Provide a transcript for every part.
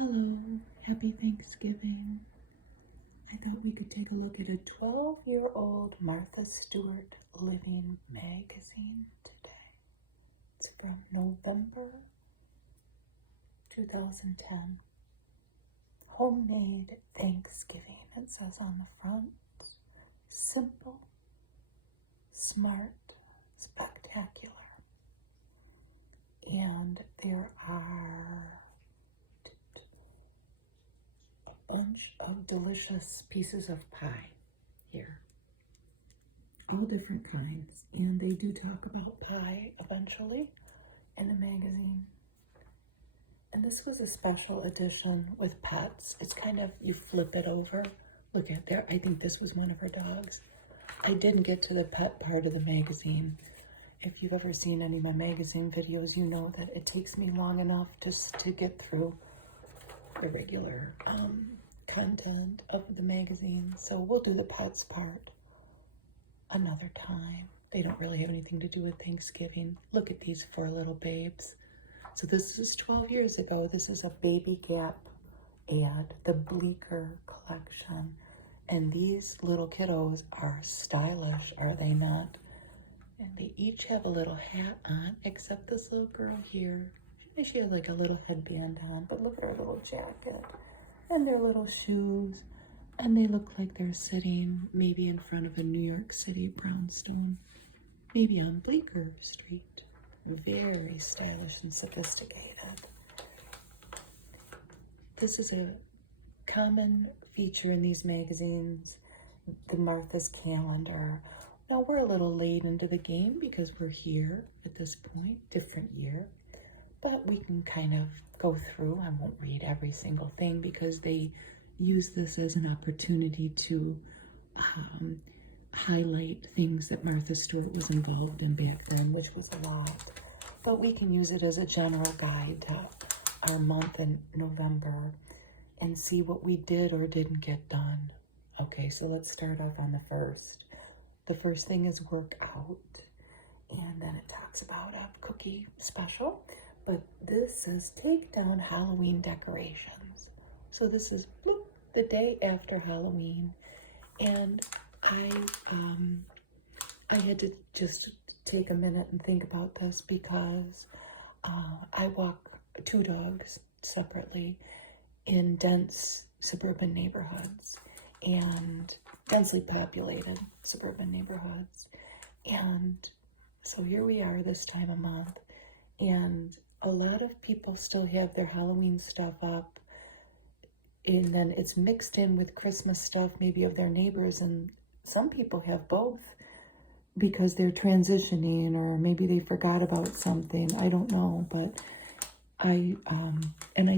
Hello, happy Thanksgiving. I thought we could take a look at a 12-year-old Martha Stewart Living magazine today. It's from November 2010. Homemade Thanksgiving, it says on the front. Simple, smart, spectacular. And there are bunch of delicious pieces of pie here, all different kinds, and they do talk about pie eventually in the magazine. And this was a special edition with pets. It's kind of, you flip it over, look at there, I think this was one of her dogs. I didn't get to the pet part of the magazine. If you've ever seen any of my magazine videos, you know that it takes me long enough just to get through the regular content of the magazine. So we'll do the pets part another time. They don't really have anything to do with Thanksgiving. Look at these 4 little babes. So this is 12 years ago. This is a Baby Gap ad, the Bleecker collection. And these little kiddos are stylish, are they not? And they each have a little hat on, except this little girl here. She had like a little headband on, but look at her little jacket and their little shoes. And they look like they're sitting maybe in front of a New York City brownstone, maybe on Bleecker Street. Very stylish and sophisticated. This is a common feature in these magazines, the Martha's calendar. Now we're a little late into the game because we're here at this point, different year. But we can kind of go through. I won't read every single thing because they use this as an opportunity to highlight things that Martha Stewart was involved in back then, which was a lot. But we can use it as a general guide to our month in November and see what we did or didn't get done. Okay, so let's start off on the first. The first thing is work out. And then it talks about a cookie special. But this says take down Halloween decorations. So this is bloop, the day after Halloween. And I had to just take a minute and think about this because I walk 2 dogs separately in dense suburban neighborhoods and densely populated suburban neighborhoods. And so here we are this time of month, and a lot of people still have their Halloween stuff up, and then it's mixed in with Christmas stuff, maybe of their neighbors, and some people have both because they're transitioning, or maybe they forgot about something. I don't know, but I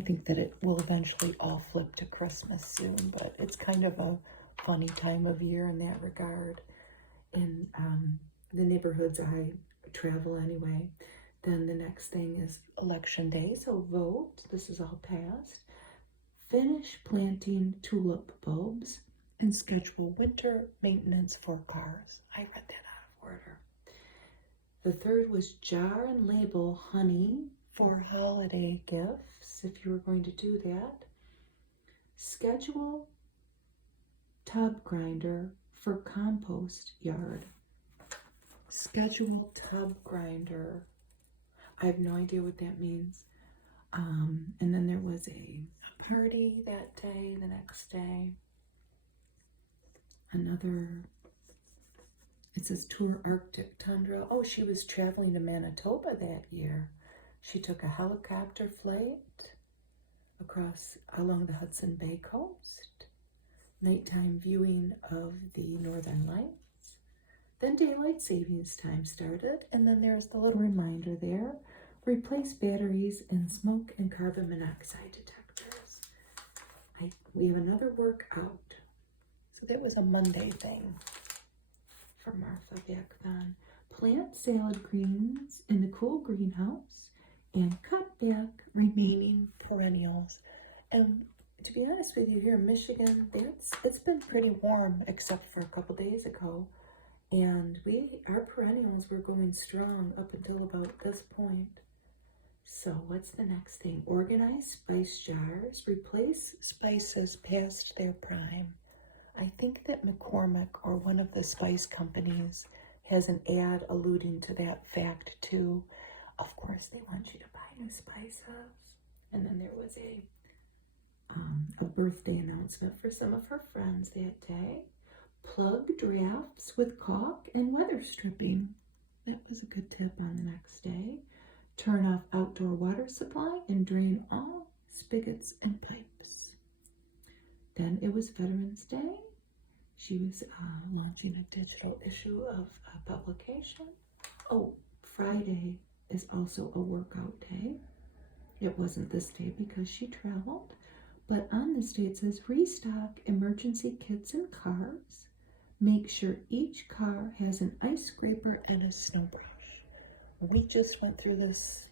think that it will eventually all flip to Christmas soon, but it's kind of a funny time of year in that regard. In the neighborhoods I travel anyway. Then the next thing is election day, so vote. This is all passed. Finish planting tulip bulbs and schedule winter maintenance for cars. I read that out of order. The third was jar and label honey for holiday gifts, if you were going to do that. Schedule tub grinder for compost yard. Schedule tub grinder. I have no idea what that means. And then there was a party that day, the next day. It says tour Arctic tundra. Oh, she was traveling to Manitoba that year. She took a helicopter flight along the Hudson Bay coast. Nighttime viewing of the Northern Lights. Then daylight savings time started, and then there's the little reminder there. Replace batteries in smoke and carbon monoxide detectors. We have another workout. So that was a Monday thing for Martha back then. Plant salad greens in the cool greenhouse and cut back remaining perennials. And to be honest with you, here in Michigan, it's been pretty warm except for a couple days ago. And our perennials were going strong up until about this point. So what's the next thing? Organize spice jars. Replace spices past their prime. I think that McCormick or one of the spice companies has an ad alluding to that fact too. Of course, they want you to buy new spices. And then there was a birthday announcement for some of her friends that day. Plug drafts with caulk and weather stripping. That was a good tip on the next day. Turn off outdoor water supply and drain all spigots and pipes. Then it was Veterans Day. She was launching a digital issue of a publication. Oh, Friday is also a workout day. It wasn't this day because she traveled. But on this day it says restock emergency kits and cars. Make sure each car has an ice scraper and a snow brush. We just went through this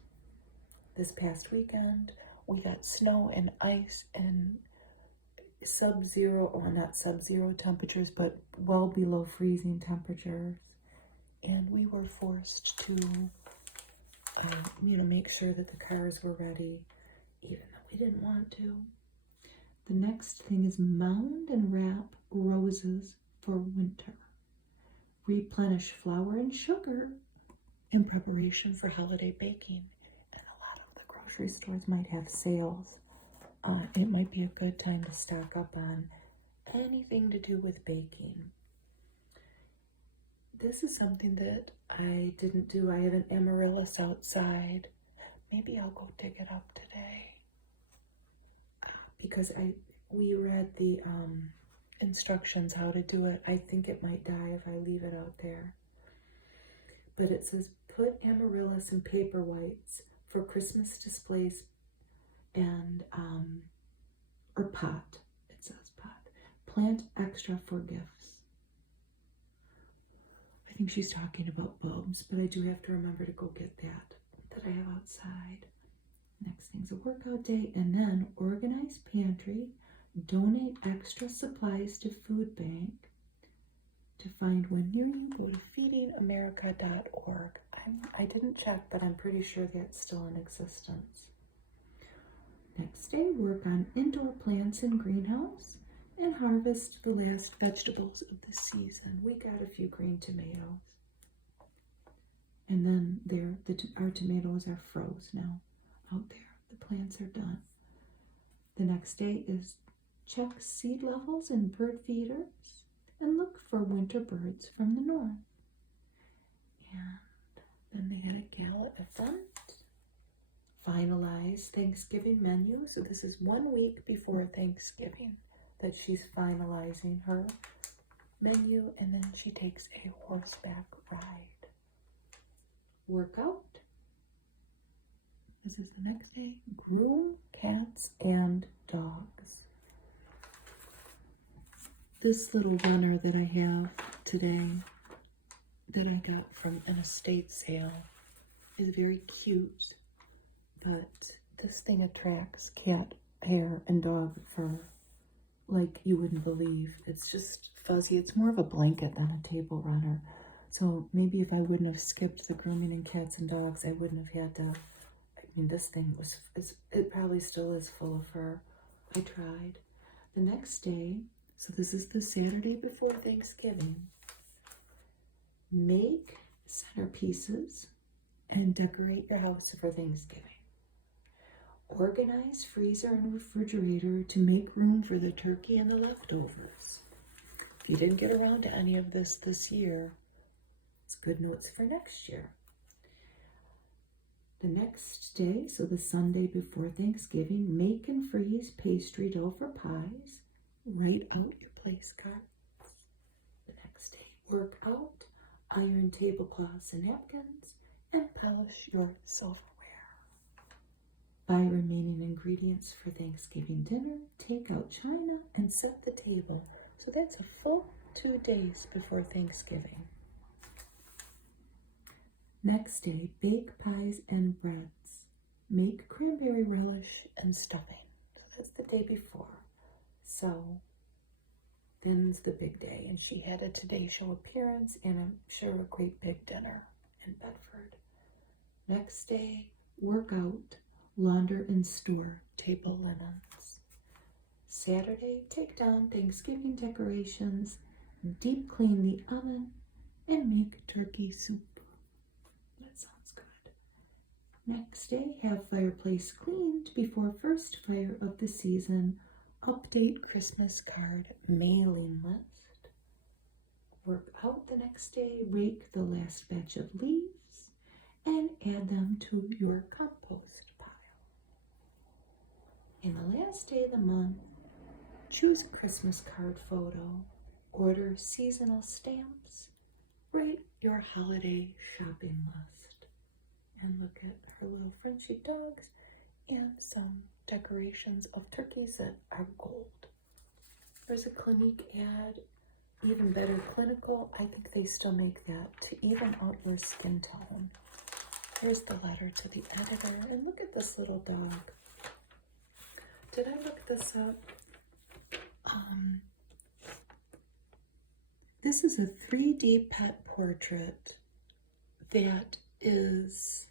past weekend. We got snow and ice and sub-zero, or not sub-zero temperatures, but well below freezing temperatures. And we were forced to, make sure that the cars were ready, even though we didn't want to. The next thing is mound and wrap roses for winter. Replenish flour and sugar in preparation for holiday baking. And a lot of the grocery stores might have sales. It might be a good time to stock up on anything to do with baking. This is something that I didn't do. I have an amaryllis outside. Maybe I'll go dig it up today. Because we read the instructions how to do it. I think it might die if I leave it out there. But it says put amaryllis in paper whites for Christmas displays and or pot. It says pot. Plant extra for gifts. I think she's talking about bulbs, but I do have to remember to go get that I have outside. Next thing's a workout day, and then organize pantry, donate extra supplies to food bank. To find when near you, go to feedingamerica.org. I didn't check, but I'm pretty sure that's still in existence. Next day, work on indoor plants in greenhouse and harvest the last vegetables of the season. We got a few green tomatoes. And then our tomatoes are froze now out there. The plants are done. The next day is check seed levels in bird feeders and look for winter birds from the north. And then they had a gala event. Finalize Thanksgiving menu. So this is 1 week before Thanksgiving that she's finalizing her menu, and then she takes a horseback ride. Workout. This is the next day. Groom cats and dogs. This little runner that I have today that I got from an estate sale is very cute, but this thing attracts cat hair and dog fur like you wouldn't believe. It's just fuzzy. It's more of a blanket than a table runner. So maybe if I wouldn't have skipped the grooming in cats and dogs, I wouldn't have had to. This thing it probably still is full of fur. I tried. The next day, so this is the Saturday before Thanksgiving, make centerpieces and decorate your house for Thanksgiving. Organize freezer and refrigerator to make room for the turkey and the leftovers. If you didn't get around to any of this year, it's good notes for next year. The next day, so the Sunday before Thanksgiving, make and freeze pastry dough for pies. Write out your place cards. The next day, work out, iron tablecloths and napkins, and polish your silverware. Buy remaining ingredients for Thanksgiving dinner, take out china, and set the table. So that's a full 2 days before Thanksgiving. Next day, bake pies and breads. Make cranberry relish and stuffing. So that's the day before. So then's the big day. And she had a Today Show appearance and I'm sure a great big dinner in Bedford. Next day, work out, launder and store table linens. Saturday, take down Thanksgiving decorations, deep clean the oven, and make turkey soup. That sounds good. Next day, have fireplace cleaned before first fire of the season. Update Christmas card mailing list. Work out the next day, rake the last batch of leaves, and add them to your compost pile. In the last day of the month, choose a Christmas card photo, order seasonal stamps, write your holiday shopping list, and look at her little Frenchie dogs and some decorations of turkeys that are gold. There's a Clinique ad, even better clinical. I think they still make that to even out your skin tone. Here's the letter to the editor, and look at this little dog. Did I look this up? This is a 3D pet portrait that is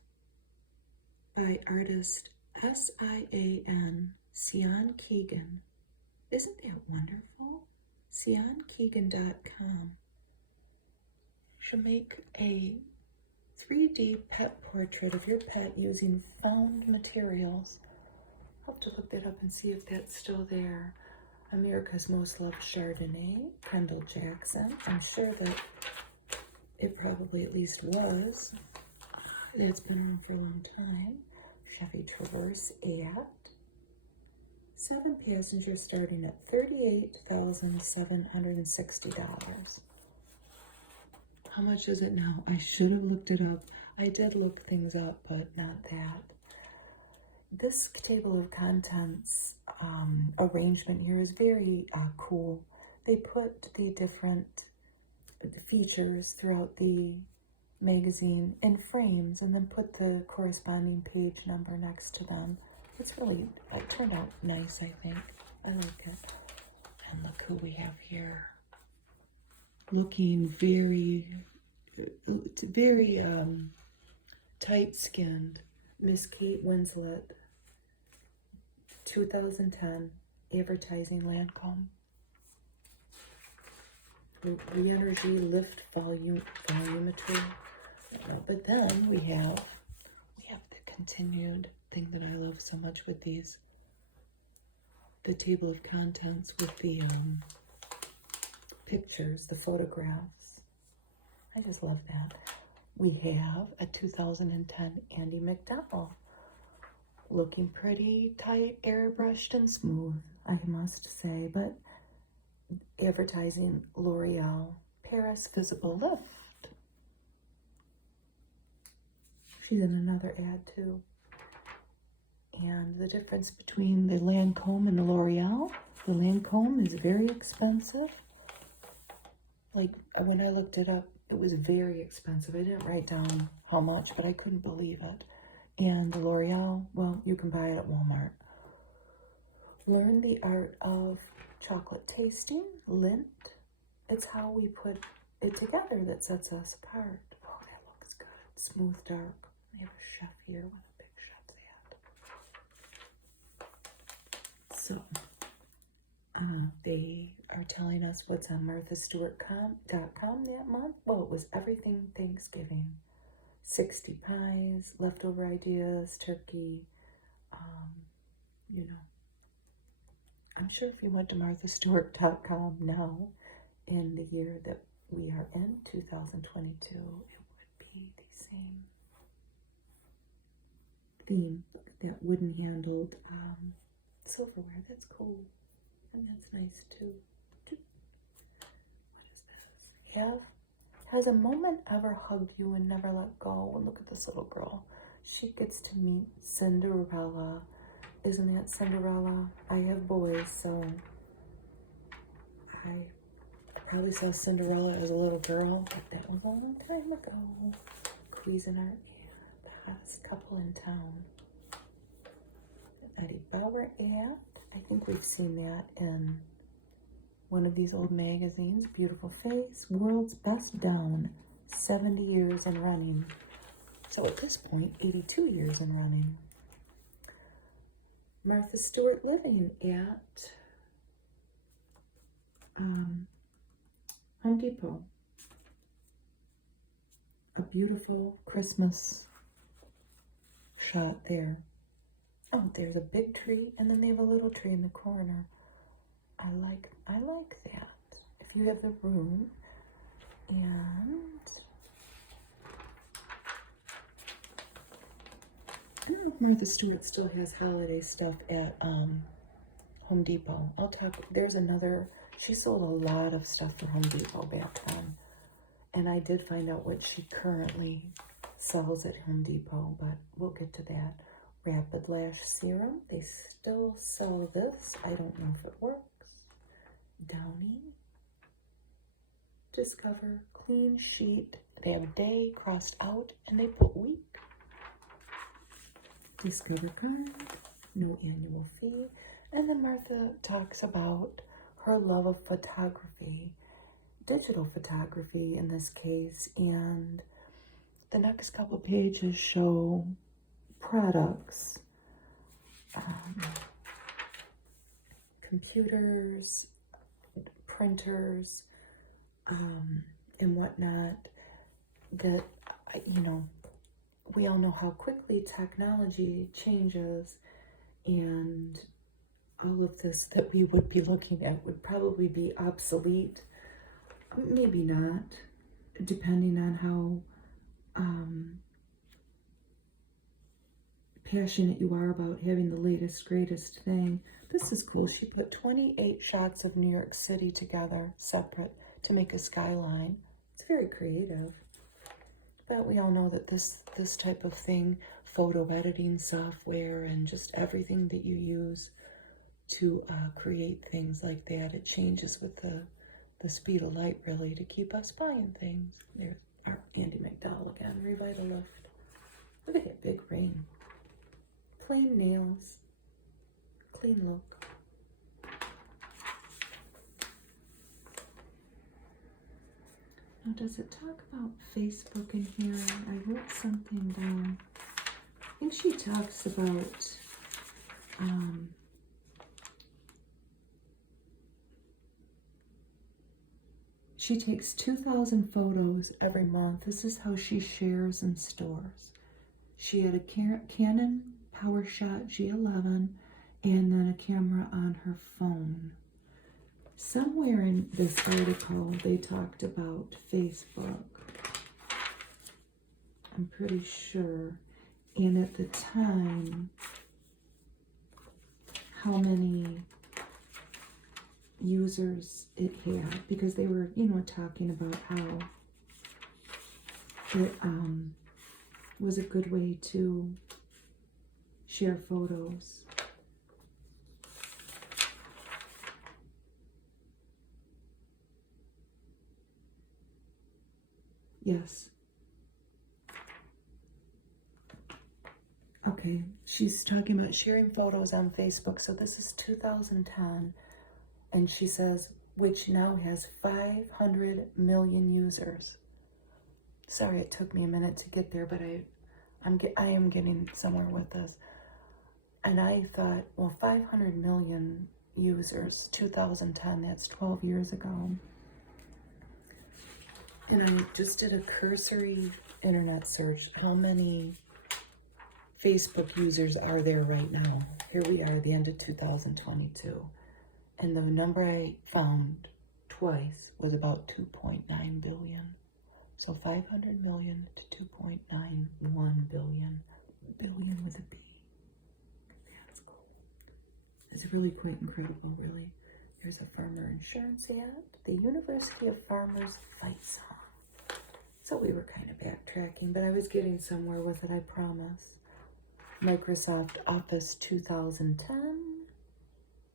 by artist S-I-A-N, Sian Keegan. Isn't that wonderful? SianKeegan.com. Should make a 3D pet portrait of your pet using found materials. I'll have to look that up and see if that's still there. America's Most Loved Chardonnay, Kendall Jackson. I'm sure that it probably at least was. That's been around for a long time. Chevy Traverse ad. 7 passengers starting at $38,760. How much is it now? I should have looked it up. I did look things up, but not that. This table of contents arrangement here is very cool. They put the different features throughout the magazine in frames and then put the corresponding page number next to them. It turned out nice, I think. I like it. And look who we have here. Looking very tight-skinned. Miss Kate Winslet, 2010, advertising Lancome. Re-energy lift volumetry. But then we have the continued thing that I love so much with these, the table of contents with the pictures, the photographs. I just love that. We have a 2010 Andy McDowell, looking pretty tight, airbrushed, and smooth, I must say, but advertising L'Oreal Paris Visible Lift. She's in another ad too. And the difference between the Lancome and the L'Oreal, the Lancome is very expensive. Like, when I looked it up, it was very expensive. I didn't write down how much, but I couldn't believe it. And the L'Oreal, well, you can buy it at Walmart. Learn the art of chocolate tasting, Lindt. It's how we put it together that sets us apart. Oh, that looks good. Smooth, dark. We have a chef here with a big chef's hat. So, they are telling us what's on MarthaStewart.com that month. Well, it was everything Thanksgiving. 60 pies, leftover ideas, turkey, I'm sure if you went to MarthaStewart.com now, in the year that we are in, 2022, it would be the same theme. That wooden-handled silverware. That's cool. And that's nice, too. What is this? Has a moment ever hugged you and never let go? And look at this little girl. She gets to meet Cinderella. Isn't that Cinderella? I have boys, so I probably saw Cinderella as a little girl, but that was a long time ago. Cuisinart, the hottest couple in town. Eddie Bauer ad. I think we've seen that in one of these old magazines. Beautiful face, world's best down, 70 years and running. So at this point, 82 years in running. Martha Stewart Living at Home Depot. A beautiful Christmas shot there. Oh, there's a big tree, and then they have a little tree in the corner. I like that. If you have the room, and I don't know if Martha Stewart still has holiday stuff at Home Depot. I'll talk. There's another. She sold a lot of stuff for Home Depot back then, and I did find out what she currently sells at Home Depot, but we'll get to that. Rapid Lash Serum. They still sell this. I don't know if it works. Downy. Discover Clean Sheet. They have day crossed out and they put week. Discover Card. No annual fee. And then Martha talks about her love of photography, digital photography in this case, and the next couple pages show products, computers, printers, and whatnot, that, you know, we all know how quickly technology changes, and all of this that we would be looking at would probably be obsolete. Maybe not, depending on how passionate you are about having the latest, greatest thing. This is cool. She put 28 shots of New York City together, separate, to make a skyline. It's very creative. But we all know that this type of thing, photo editing software and just everything that you use to create things like that, it changes with the speed of light, really, to keep us buying things. There's our Andy McDowell again, Revitalift. Look at that big ring. Plain nails. Clean look. Now, does it talk about Facebook in here? I wrote something down. I think she talks about she takes 2,000 photos every month. This is how she shares and stores. She had a Canon PowerShot G11 and then a camera on her phone. Somewhere in this article, they talked about Facebook. I'm pretty sure. And at the time, how many users it had, because they were, you know, talking about how it was a good way to share photos. Yes. Okay, she's talking about sharing photos on Facebook. So this is 2010. And she says, which now has 500 million users. Sorry, it took me a minute to get there, but I am getting somewhere with this. And I thought, well, 500 million users, 2010, that's 12 years ago. And I just did a cursory internet search. How many Facebook users are there right now? Here we are at the end of 2022. And the number I found twice was about 2.9 billion. So 500 million to 2.91 billion. Billion with a B. That's cool. It's really quite incredible, really. There's a farmer insurance ad. The University of Farmers fight song. So we were kind of backtracking, but I was getting somewhere with it, I promise. Microsoft Office 2010.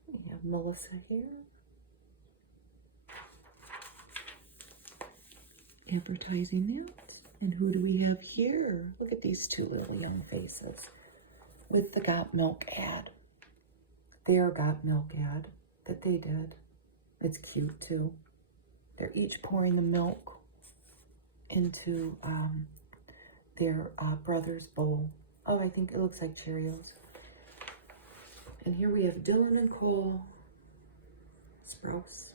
We have Melissa here. Advertising that. And who do we have here? Look at these two little young faces with the Got Milk ad. Their Got Milk ad that they did. It's cute too. They're each pouring the milk into their brother's bowl. Oh, I think it looks like Cheerios. And here we have Dylan and Cole Sprouse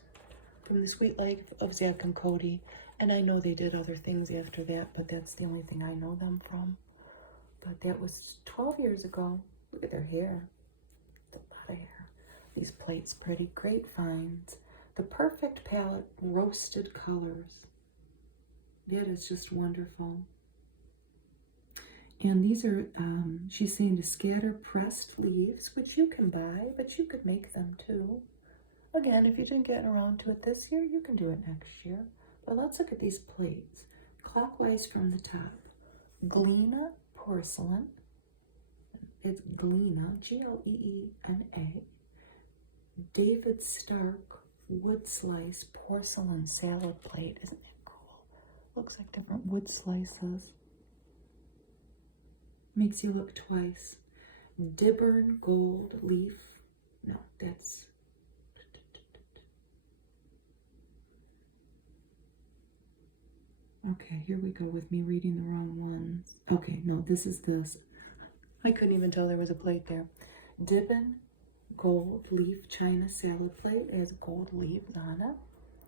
from the Sweet Life of Zach and Cody. And I know they did other things after that, but that's the only thing I know them from. But that was 12 years ago. Look at their hair. It's a lot of hair. These plates pretty. Great finds. The perfect palette, roasted colors. That is just wonderful. And these are, she's saying to scatter pressed leaves, which you can buy, but you could make them too. Again, if you didn't get around to it this year, you can do it next year. But let's look at these plates. Clockwise from the top. Gleena porcelain. It's Gleena, G-L-E-E-N-A. David Stark wood slice porcelain salad plate. Isn't that cool? Looks like different wood slices. Makes you look twice. Dibburn gold leaf. No, that's... Okay, here we go with me reading the wrong ones. Okay, no, this is this. I couldn't even tell there was a plate there. Dibburn gold leaf china salad plate. It has gold leaves on it.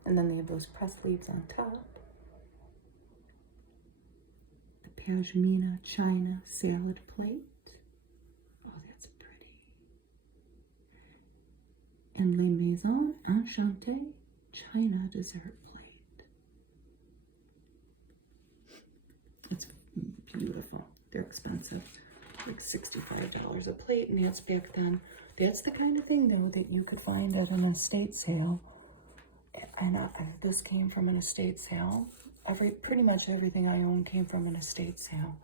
And then they have those pressed leaves on top. The Pashmina china salad plate. Oh, that's pretty. And Les Maisons Enchantées china dessert plate. It's beautiful. They're expensive. Like $65 a plate, and that's back then. That's the kind of thing, though, that you could find at an estate sale. And this came from an estate sale. Pretty much everything I own came from an estate sale.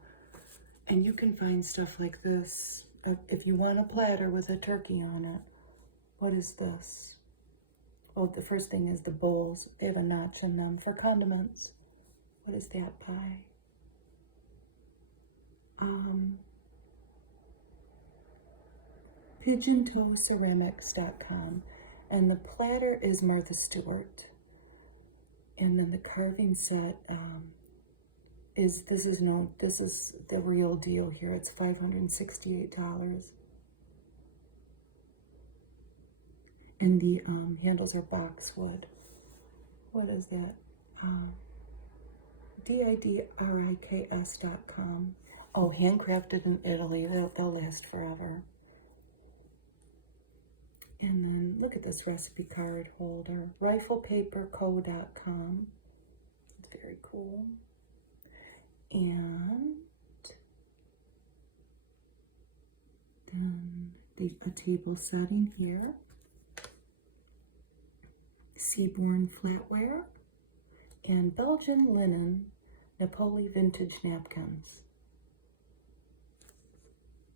And you can find stuff like this. If you want a platter with a turkey on it, what is this? Oh, the first thing is the bowls. They have a notch in them for condiments. What is that by? PigeonToeCeramics.com, and the platter is Martha Stewart, and then the carving set this is the real deal here. It's $568, and the handles are boxwood. What is that? DIDRIKS.com. Oh, handcrafted in Italy. They'll last forever. And then look at this recipe card holder. Riflepaperco.com. It's very cool. And then a table setting here. Seaborn flatware. And Belgian linen Napoli vintage napkins.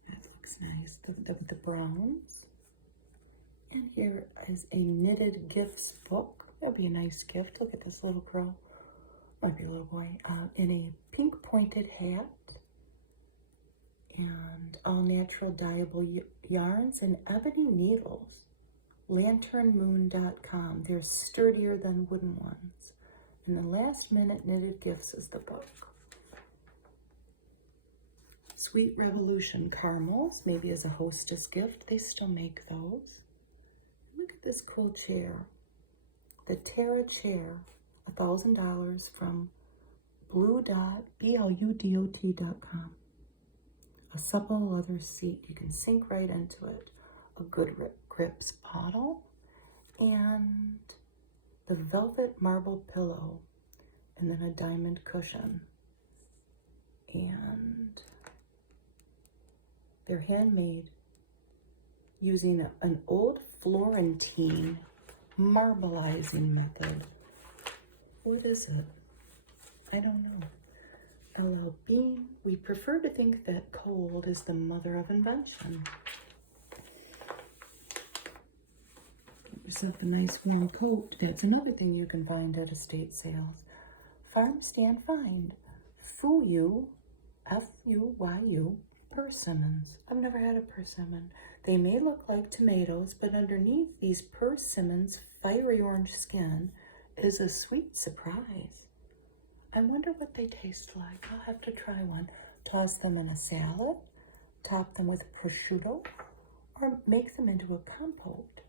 That looks nice. The browns. And here is a knitted gifts book. That'd be a nice gift. Look at this little girl. Might be a little boy. In a pink pointed hat. And all natural dyeable yarns and ebony needles. Lanternmoon.com. They're sturdier than wooden ones. And the last minute knitted gifts is the book. Sweet Revolution caramels, maybe as a hostess gift. They still make those. Look at this cool chair. The Terra chair, $1,000 from bludot.com. A supple leather seat. You can sink right into it. A good grips bottle. And the velvet marble pillow. And then a diamond cushion. And they're handmade using an old Florentine marbleizing method. What is it? I don't know. LL Bean. We prefer to think that cold is the mother of invention. Get yourself a nice warm coat. That's another thing you can find at estate sales. Farm Stand Find. Fuyu, F-U-Y-U, persimmons. I've never had a persimmon. They may look like tomatoes, but underneath these persimmons' fiery orange skin is a sweet surprise. I wonder what they taste like. I'll have to try one. toss them in a salad, top them with prosciutto, or make them into a compote.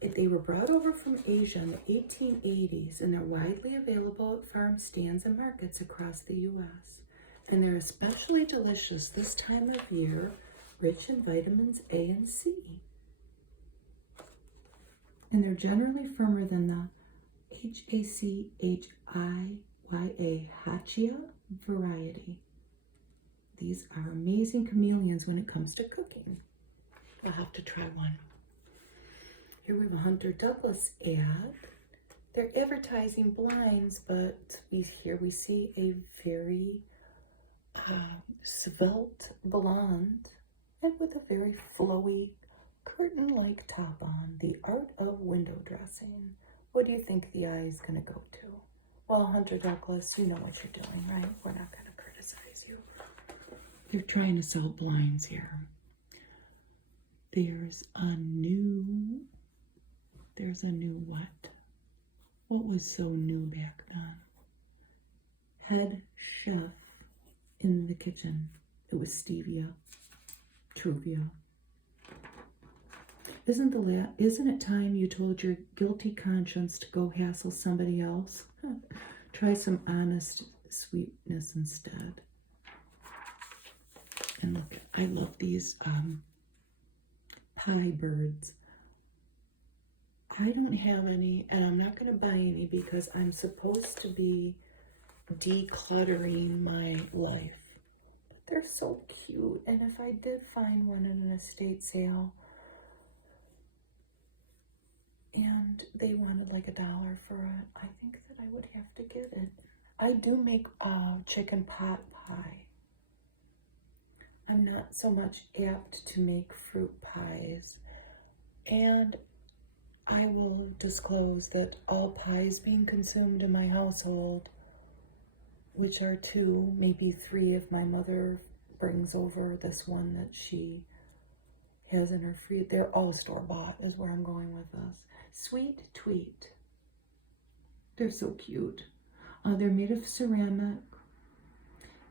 They were brought over from Asia in the 1880s, and they're widely available at farm stands and markets across the U.S. And they're especially delicious this time of year, rich in vitamins A and C. And they're generally firmer than the Hachia variety. These are amazing chameleons when it comes to cooking. I'll have to try one. Here we have a Hunter Douglas ad. They're advertising blinds, but here we see a very svelte blonde and with a very flowy curtain-like top on. The art of window dressing. What do you think the eye is going to go to? Well, Hunter Douglas, you know what you're doing, right? We're not going to criticize you. They're trying to sell blinds here. There's a new what? What was so new back then? Head chef in the kitchen. It was Truvia. Isn't it time you told your guilty conscience to go hassle somebody else? Try some honest sweetness instead. And look, I love these pie birds. I don't have any, and I'm not going to buy any because I'm supposed to be decluttering my life. But they're so cute, and if I did find one in an estate sale, and they wanted like $1 for it, I think that I would have to get it. I do make chicken pot pie. I'm not so much apt to make fruit pies, and I will disclose that all pies being consumed in my household, which are 2, maybe 3 if my mother brings over this one that she has in her fridge, they're all store-bought is where I'm going with this. Sweet Tweet. They're so cute. They're made of ceramic,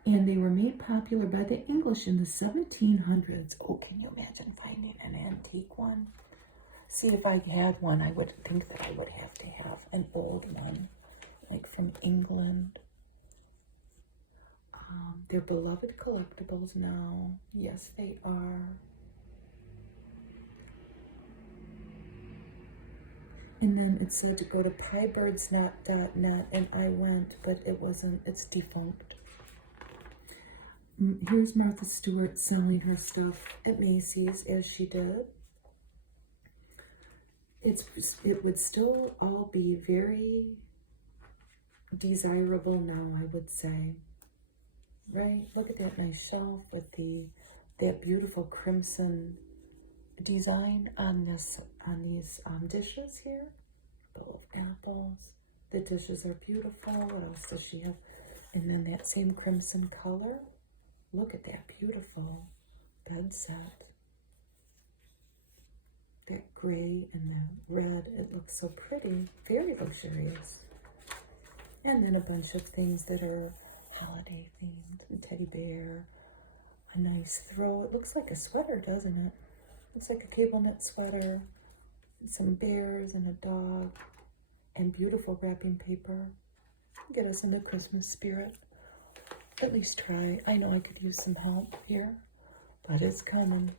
and they were made popular by the English in the 1700s. Oh, can you imagine finding an antique one? See, if I had one, I would think that I would have to have an old one, like from England. They're beloved collectibles now. Yes, they are. And then it said to go to piebirdsnet.net, and I went, but it wasn't, it's defunct. Here's Martha Stewart selling her stuff at Macy's, as she did. It would still all be very desirable now, I would say. Right? Look at that nice shelf with that beautiful crimson design on these dishes here. Bowl of apples. The dishes are beautiful. What else does she have? And then that same crimson color. Look at that beautiful bed set. That gray and the red, it looks so pretty. Very luxurious. And then a bunch of things that are holiday themed. A teddy bear, a nice throw. It looks like a sweater, doesn't it? Looks like a cable knit sweater. Some bears and a dog. And beautiful wrapping paper. Get us in the Christmas spirit. At least try. I know I could use some help here, but it's coming.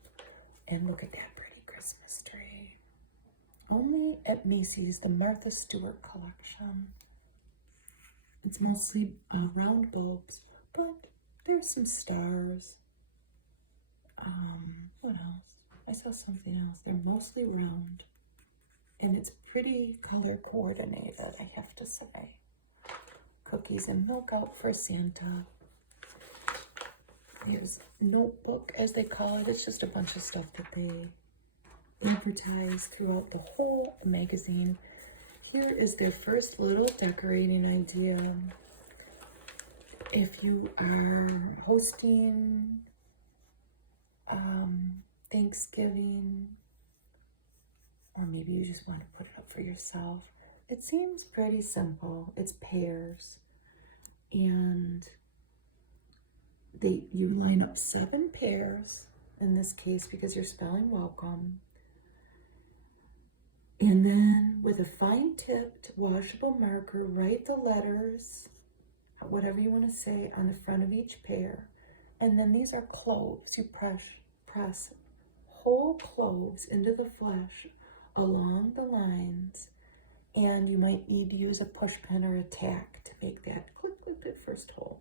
And look at that pretty Christmas tree. Only at Macy's, the Martha Stewart collection. It's mostly round bulbs, but there's some stars. What else? I saw something else. They're mostly round, and it's pretty color coordinated, I have to say. Cookies and milk out for Santa. There's notebook, as they call it. It's just a bunch of stuff that they advertise throughout the whole magazine. Here is their first little decorating idea. If you are hosting Thanksgiving, or maybe you just want to put it up for yourself, it seems pretty simple. It's pears, And you line up 7 pairs in this case because you're spelling welcome. And then with a fine-tipped washable marker, write the letters, whatever you want to say, on the front of each pair. And then these are cloves. You press whole cloves into the flesh along the lines. And you might need to use a push pin or a tack to make that click first hole.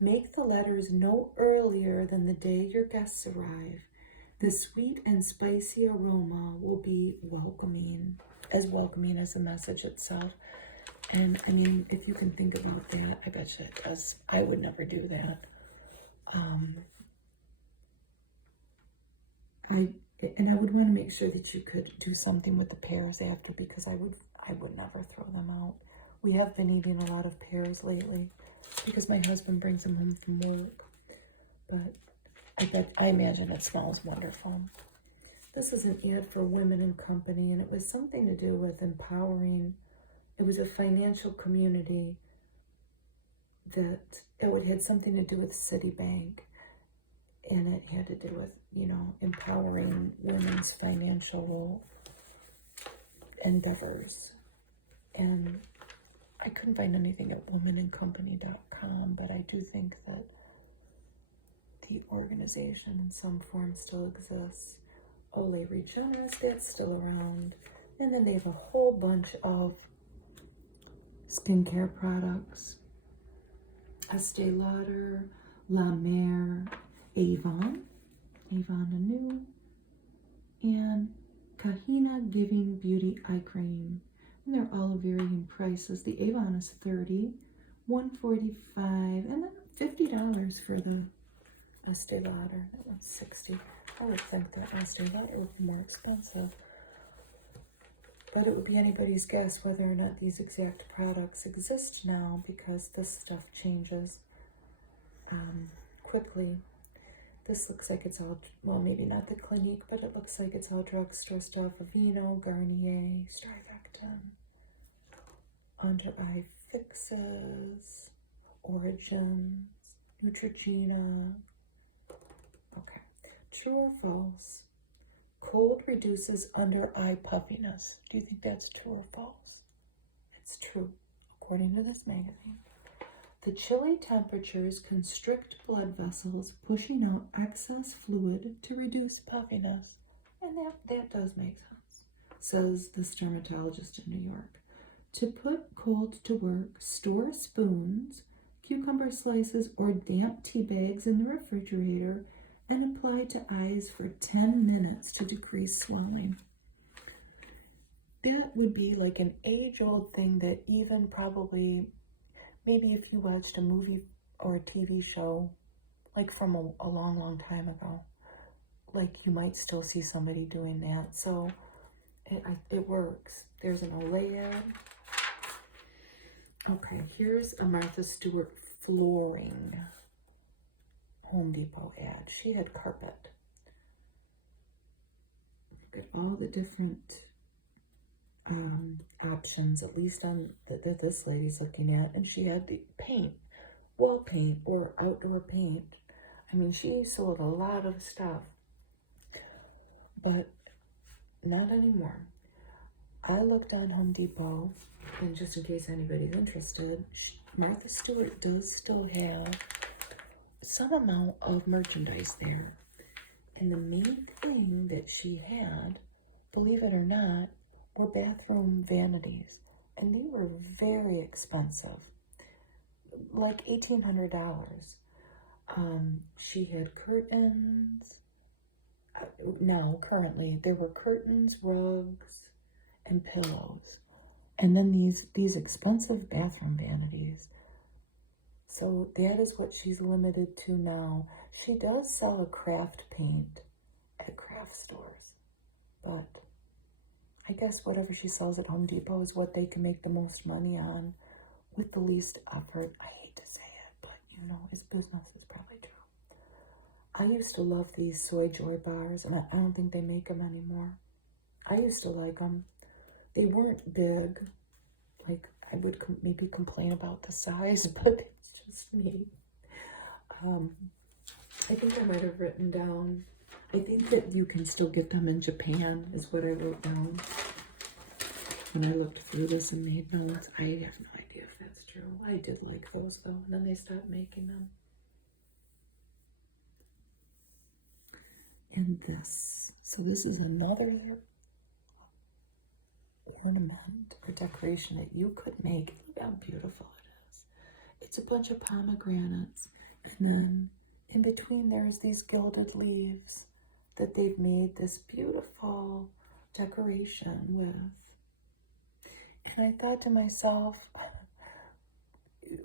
Make the letters no earlier than the day your guests arrive. The sweet and spicy aroma will be welcoming as the message itself. And I mean, if you can think about that, I bet you it does. I would never do that. I would want to make sure that you could do something with the pears after, because I would never throw them out. We have been eating a lot of pears lately because my husband brings them home from work. But I imagine it smells wonderful. This is an ad for Women in Company, and it was something to do with empowering. It was a financial community that it had something to do with Citibank, and it had to do with, empowering women's financial endeavors. And I couldn't find anything at womanincompany.com, but I do think that the organization in some form still exists. Ole Regeneris, that's still around. And then they have a whole bunch of skincare products. Estee Lauder, La Mer, Avon Anew, and Kahina Giving Beauty Eye Cream. And they're all varying prices. The Avon is $30, $145, and then $50 for the Estee Lauder. That one's $60. I would think that Estee Lauder would be more expensive. But it would be anybody's guess whether or not these exact products exist now, because this stuff changes quickly. This looks like it's all, well, maybe not the Clinique, but it looks like it's all drugstore stuff. Aveeno, Garnier, Starvectin, Under Eye Fixes, Origins, Neutrogena. Okay. True or false? Cold reduces under eye puffiness. Do you think that's true or false? It's true, according to this magazine. The chilly temperatures constrict blood vessels, pushing out excess fluid to reduce puffiness. And that does make sense, says this dermatologist in New York. To put cold to work, store spoons, cucumber slices, or damp tea bags in the refrigerator and apply to eyes for 10 minutes to decrease swelling. That would be like an age-old thing that even probably, maybe if you watched a movie or a TV show, like from a long, long time ago, like you might still see somebody doing that. So it works. There's an Olay ad. Okay, here's a Martha Stewart flooring Home Depot ad. She had carpet. Look at all the different options, at least on that this lady's looking at. And she had the paint, wall paint or outdoor paint. I mean, she sold a lot of stuff, but not anymore. I looked on Home Depot, and just in case anybody's interested, Martha Stewart does still have some amount of merchandise there. And the main thing that she had, believe it or not, were bathroom vanities. And they were very expensive, like $1,800. She had curtains. Now, currently, there were curtains, rugs, and pillows. And then these expensive bathroom vanities. So that is what she's limited to now. She does sell a craft paint at craft stores, but I guess whatever she sells at Home Depot is what they can make the most money on with the least effort. I hate to say it, but it's business. It's probably true. I used to love these Soy Joy bars, and I don't think they make them anymore. I used to like them. They weren't big. Like, I would maybe complain about the size, but it's just me. I think I might have written down, I think that you can still get them in Japan, is what I wrote down when I looked through this and made notes. I have no idea if that's true. I did like those though, and then they stopped making them. And this, so this is another ornament or decoration that you could make. Look how beautiful it is. It's a bunch of pomegranates, and then in between there's these gilded leaves that they've made this beautiful decoration with. And I thought to myself,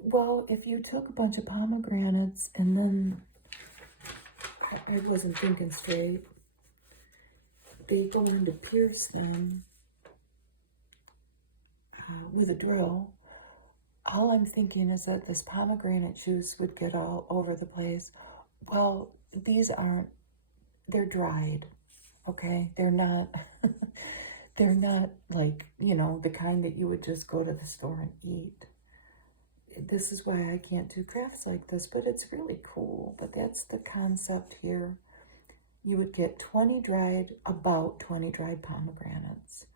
well, if you took a bunch of pomegranates and then, I wasn't thinking straight, they go on to pierce them with a drill. All I'm thinking is that this pomegranate juice would get all over the place. Well, these aren't, they're dried, okay? They're not, they're not like, you know, the kind that you would just go to the store and eat. This is why I can't do crafts like this, but it's really cool. But that's the concept here. You would get about 20 dried pomegranates,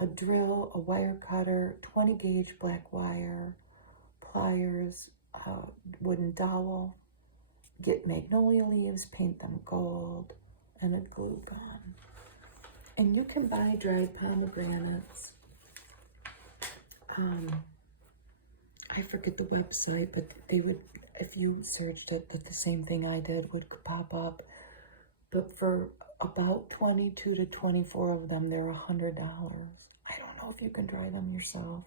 a drill, a wire cutter, 20 gauge black wire, pliers, a wooden dowel, get magnolia leaves, paint them gold, and a glue gun. And you can buy dried pomegranates. I forget the website, but they would, if you searched it, that the same thing I did would pop up. But for about 22 to 24 of them, they're $100. I don't know if you can dry them yourself.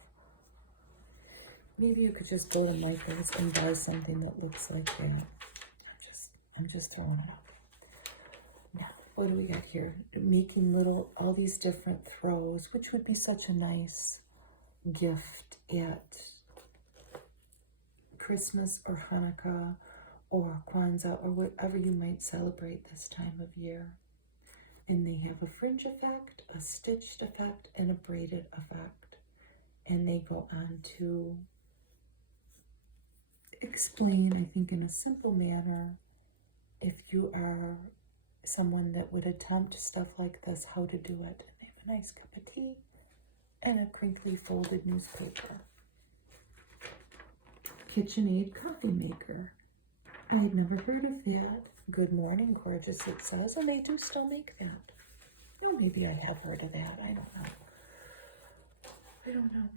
Maybe you could just go to Michael's and buy something that looks like that. I'm just throwing it out. Now, what do we got here? Making all these different throws, which would be such a nice gift at Christmas or Hanukkah or Kwanzaa or whatever you might celebrate this time of year. And they have a fringe effect, a stitched effect, and a braided effect. And they go on to explain, I think in a simple manner, if you are someone that would attempt stuff like this, how to do it. And they have a nice cup of tea and a crinkly folded newspaper. KitchenAid coffee maker. I had never heard of that. Good morning, gorgeous, it says, and they do still make that. No, maybe I have heard of that. I don't know.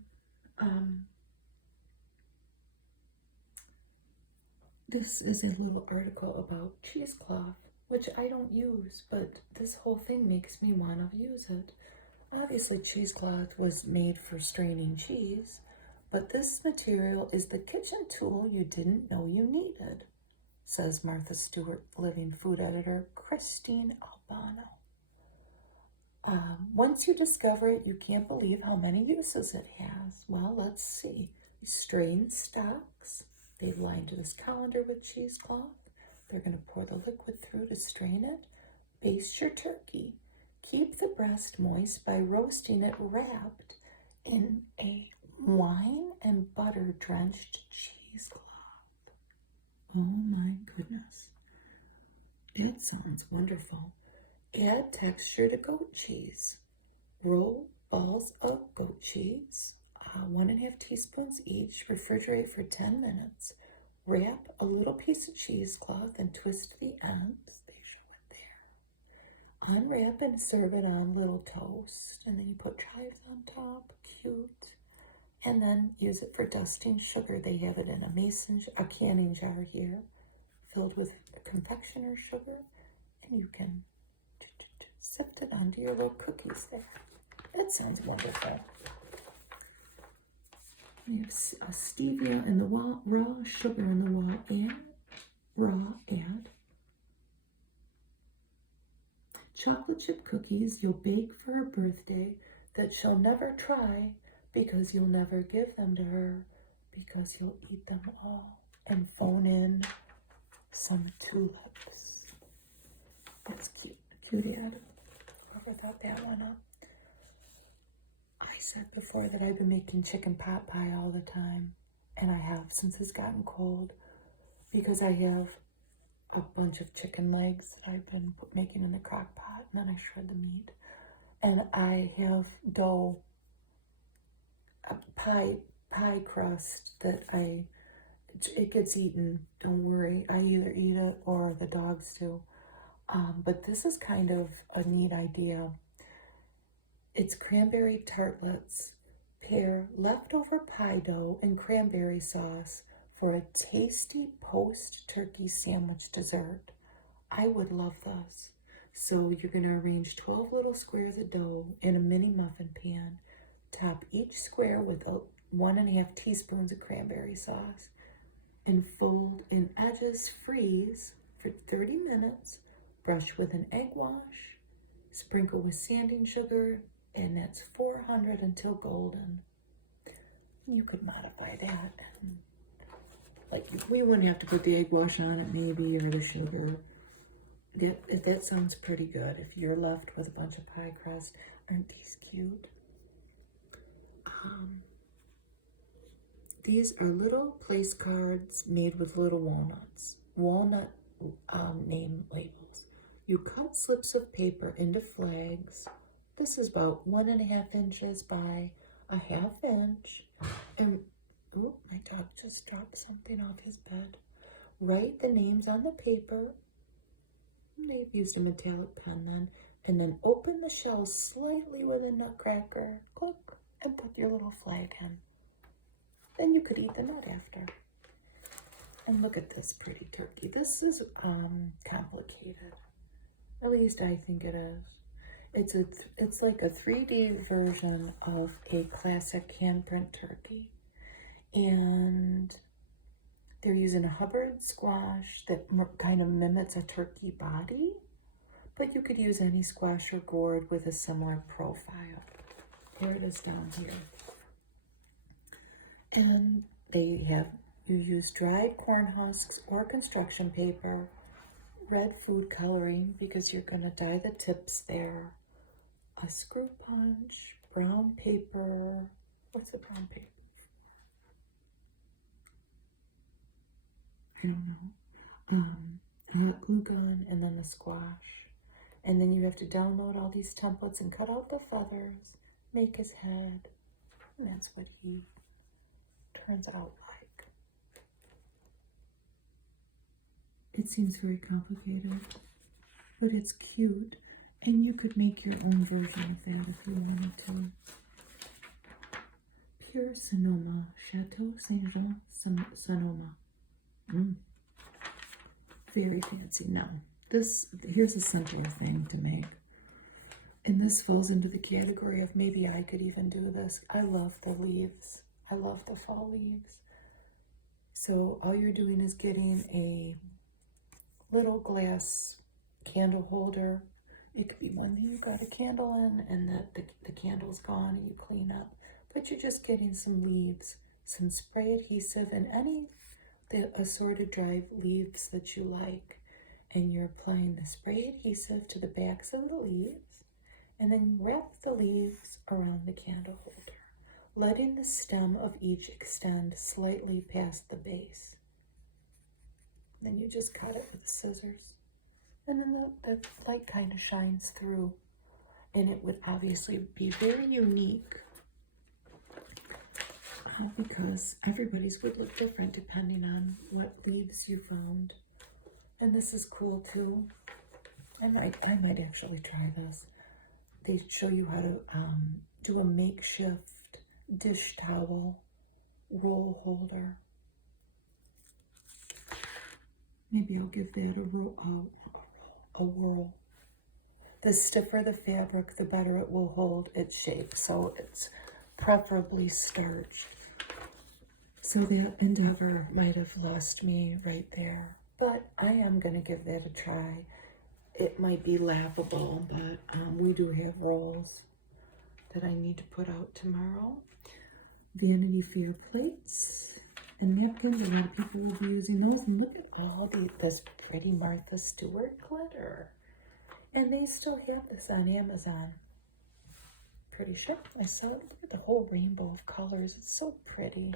This is a little article about cheesecloth, which I don't use, but this whole thing makes me want to use it. Obviously, cheesecloth was made for straining cheese, but this material is the kitchen tool you didn't know you needed, says Martha Stewart Living food editor Christine Albano. Once you discover it, you can't believe how many uses it has. Well, let's see. You strain stocks. They've lined this colander with cheesecloth. They're going to pour the liquid through to strain it. Baste your turkey. Keep the breast moist by roasting it wrapped in a wine and butter drenched cheesecloth. Oh my goodness. That sounds wonderful. Add texture to goat cheese. Roll balls of goat cheese, 1.5 teaspoons each. Refrigerate for 10 minutes. Wrap a little piece of cheesecloth and twist the ends. They show it there. Unwrap and serve it on little toast. And then you put chives on top. Cute. And then use it for dusting sugar. They have it in a canning jar here, filled with confectioner's sugar. And you can sift it onto your little cookies there. That sounds wonderful. We have stevia in the wall, raw sugar in the wall, and add chocolate chip cookies you'll bake for her birthday that she'll never try because you'll never give them to her because you'll eat them all, and phone in some tulips. That's cute. Cute ad. Whoever thought that one up. I I said before that I've been making chicken pot pie all the time, and I have since it's gotten cold, because I have a bunch of chicken legs that I've been making in the crock pot, and then I shred the meat. And I have dough, a pie crust that it gets eaten. Don't worry, I either eat it or the dogs do. But this is kind of a neat idea. It's cranberry tartlets. Pair leftover pie dough and cranberry sauce for a tasty post-turkey sandwich dessert. I would love this. So you're going to arrange 12 little squares of dough in a mini muffin pan. Top each square with 1.5 teaspoons of cranberry sauce and fold in edges. Freeze for 30 minutes. Brush with an egg wash. Sprinkle with sanding sugar, and that's 400 until golden. You could modify that. Like, we wouldn't have to put the egg wash on it, maybe, or the sugar. That sounds pretty good. If you're left with a bunch of pie crust, aren't these cute? These are little place cards made with little walnuts. Walnut name labels. You cut slips of paper into flags. This is about 1.5 inches by 1/2 inch. And, oh, my dog just dropped something off his bed. Write the names on the paper. They've used a metallic pen then. And then open the shell slightly with a nutcracker. Click, and put your little flag in. Then you could eat the nut after. And look at this pretty turkey. This is complicated. At least I think it is. It's like a 3D version of a classic handprint turkey. And they're using a Hubbard squash that kind of mimics a turkey body, but you could use any squash or gourd with a similar profile. Here it is down here. And you use dried corn husks or construction paper, red food coloring because you're going to dye the tips there, a screw punch, brown paper. What's the brown paper? I don't know. A hot glue gun, and then the squash. And then you have to download all these templates and cut out the feathers, make his head, and that's what he turns out like. It seems very complicated, but it's cute, and you could make your own version of that if you wanted to. Pure Sonoma, Chateau Saint Jean Sonoma. Very fancy. Now, here's a simpler thing to make. And this falls into the category of maybe I could even do this. I love the leaves. I love the fall leaves. So all you're doing is getting a little glass candle holder. It could be one that you got a candle in and that the candle's gone and you clean up. But you're just getting some leaves, some spray adhesive, and the assorted dried leaves that you like. And you're applying the spray adhesive to the backs of the leaves, and then wrap the leaves around the candle holder, letting the stem of each extend slightly past the base. Then you just cut it with the scissors, and then the light kind of shines through, and it would obviously be very unique because everybody's would look different depending on what leaves you found. And this is cool too. I might actually try this. They show you how to do a makeshift dish towel roll holder. Maybe I'll give that a whirl. The stiffer the fabric, the better it will hold its shape. So it's preferably starched. So that endeavor might have lost me right there. But I am going to give that a try. It might be laughable, but we do have rolls that I need to put out tomorrow. Vanity Fair plates and napkins. A lot of people will be using those. And look at all this pretty Martha Stewart glitter. And they still have this on Amazon. pretty. Sure, I saw it. Look at the whole rainbow of colors. It's so pretty.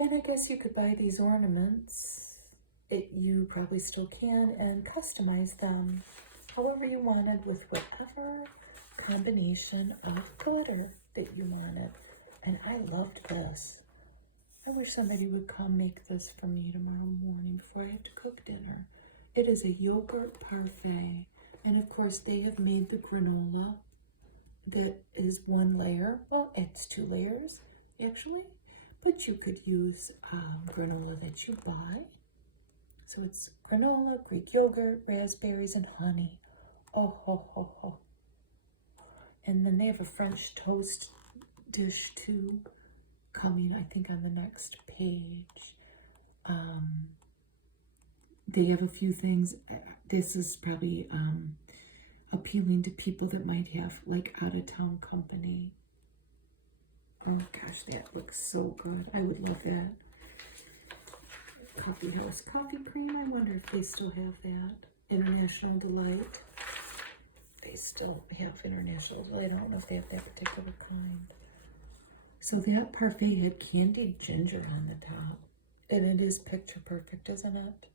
And I guess you could buy these ornaments. You probably still can, and customize them however you wanted with whatever combination of glitter that you wanted. And I loved this. I wish somebody would come make this for me tomorrow morning before I have to cook dinner. It is a yogurt parfait. And of course, they have made the granola that is one layer. Well, it's 2 layers, actually. But you could use granola that you buy. So it's granola, Greek yogurt, raspberries, and honey. Oh, ho, ho, ho. And then they have a French toast dish too, coming, I think, on the next page. They have a few things. This is probably appealing to people that might have like out-of-town company. Oh gosh, that looks so good. I would love that. Coffee House coffee cream. I wonder if they still have that. International Delight. They still have International Delight. I don't know if they have that particular kind. So that parfait had candied ginger on the top. And it is picture perfect, isn't it?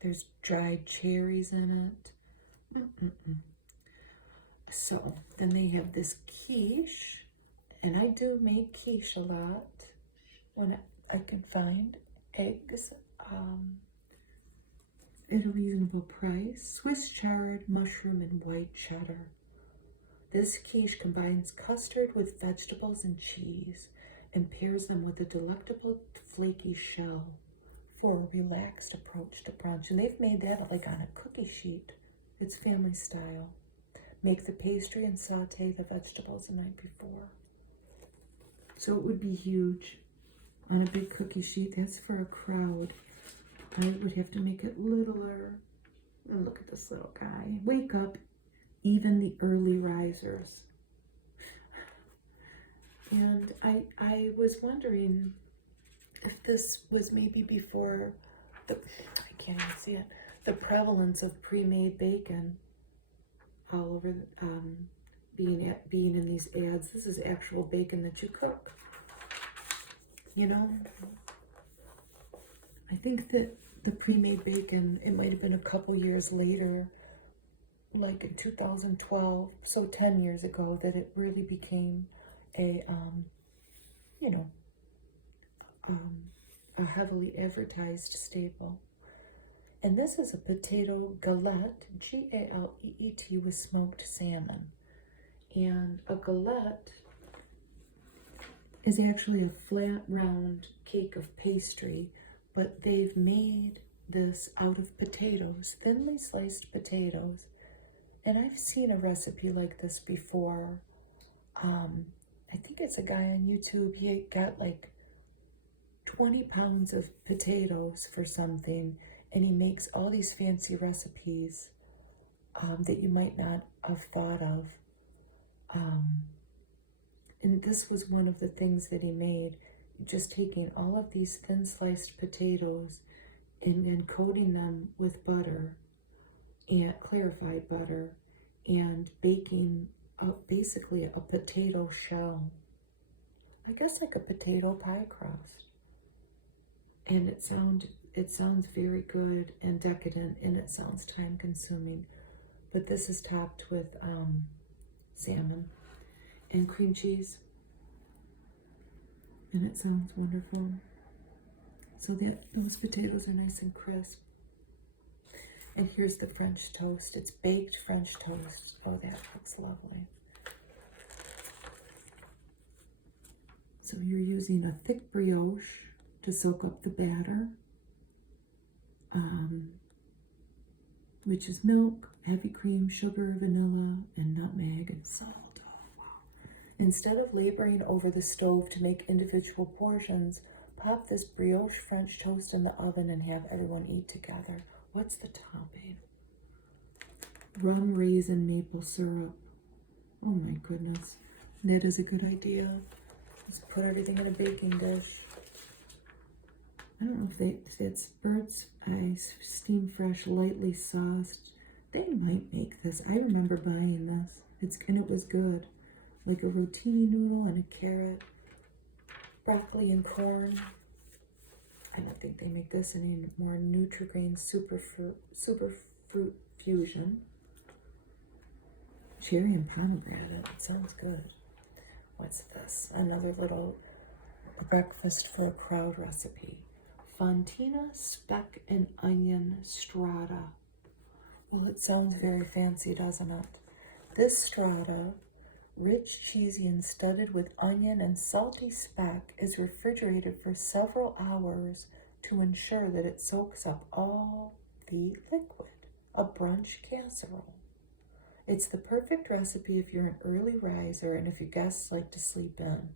There's dried cherries in it. So then they have this quiche. And I do make quiche a lot when I can find eggs at a reasonable price. Swiss chard, mushroom, and white cheddar. This quiche combines custard with vegetables and cheese and pairs them with a delectable flaky shell for a relaxed approach to brunch. And they've made that like on a cookie sheet. It's family style. Make the pastry and saute the vegetables the night before. So it would be huge on a big cookie sheet. That's for a crowd. I would have to make it littler. Oh, look at this little guy. Wake up, even the early risers. And I was wondering if this was maybe before I can't even see it, the prevalence of pre-made bacon all over being in these ads. This is actual bacon that you cook. You know, I think that the pre-made bacon, it might have been a couple years later, like in 2012, so 10 years ago, that it really became a heavily advertised staple. And this is a potato galette, G-A-L-E-E-T, with smoked salmon. And a galette is actually a flat, round cake of pastry, but they've made this out of potatoes, thinly sliced potatoes. And I've seen a recipe like this before. I think it's a guy on YouTube. He got like 20 pounds of potatoes for something, and he makes all these fancy recipes that you might not have thought of. And this was one of the things that he made, just taking all of these thin sliced potatoes and coating them with butter, and clarified butter, and baking basically a potato shell. I guess like a potato pie crust. And it sounds very good and decadent, and it sounds time consuming. But this is topped with salmon and cream cheese, and it sounds wonderful. So that those potatoes are nice and crisp. And here's the French toast. It's baked French toast. Oh, that looks lovely. So you're using a thick brioche to soak up the batter, which is milk, heavy cream, sugar, vanilla, and nutmeg and salt. Instead of laboring over the stove to make individual portions, pop this brioche French toast in the oven and have everyone eat together. What's the topping? Rum, raisin, maple syrup. Oh my goodness. That is a good idea. Let's put everything in a baking dish. I don't know if it's bird's eye steam fresh, lightly sauced. They might make this. I remember buying this. And it was good. like a rotini noodle and a carrot, broccoli and corn. I don't think they make this anymore. Nutri-Grain Superfruit Fusion. Cherry and pomegranate. It sounds good. What's this? Another little breakfast for a crowd recipe. Fontina speck and onion strata. Well, it sounds very fancy, doesn't it? This strata, rich, cheesy, and studded with onion and salty speck, is refrigerated for several hours to ensure that it soaks up all the liquid. A brunch casserole. It's the perfect recipe if you're an early riser and if your guests like to sleep in.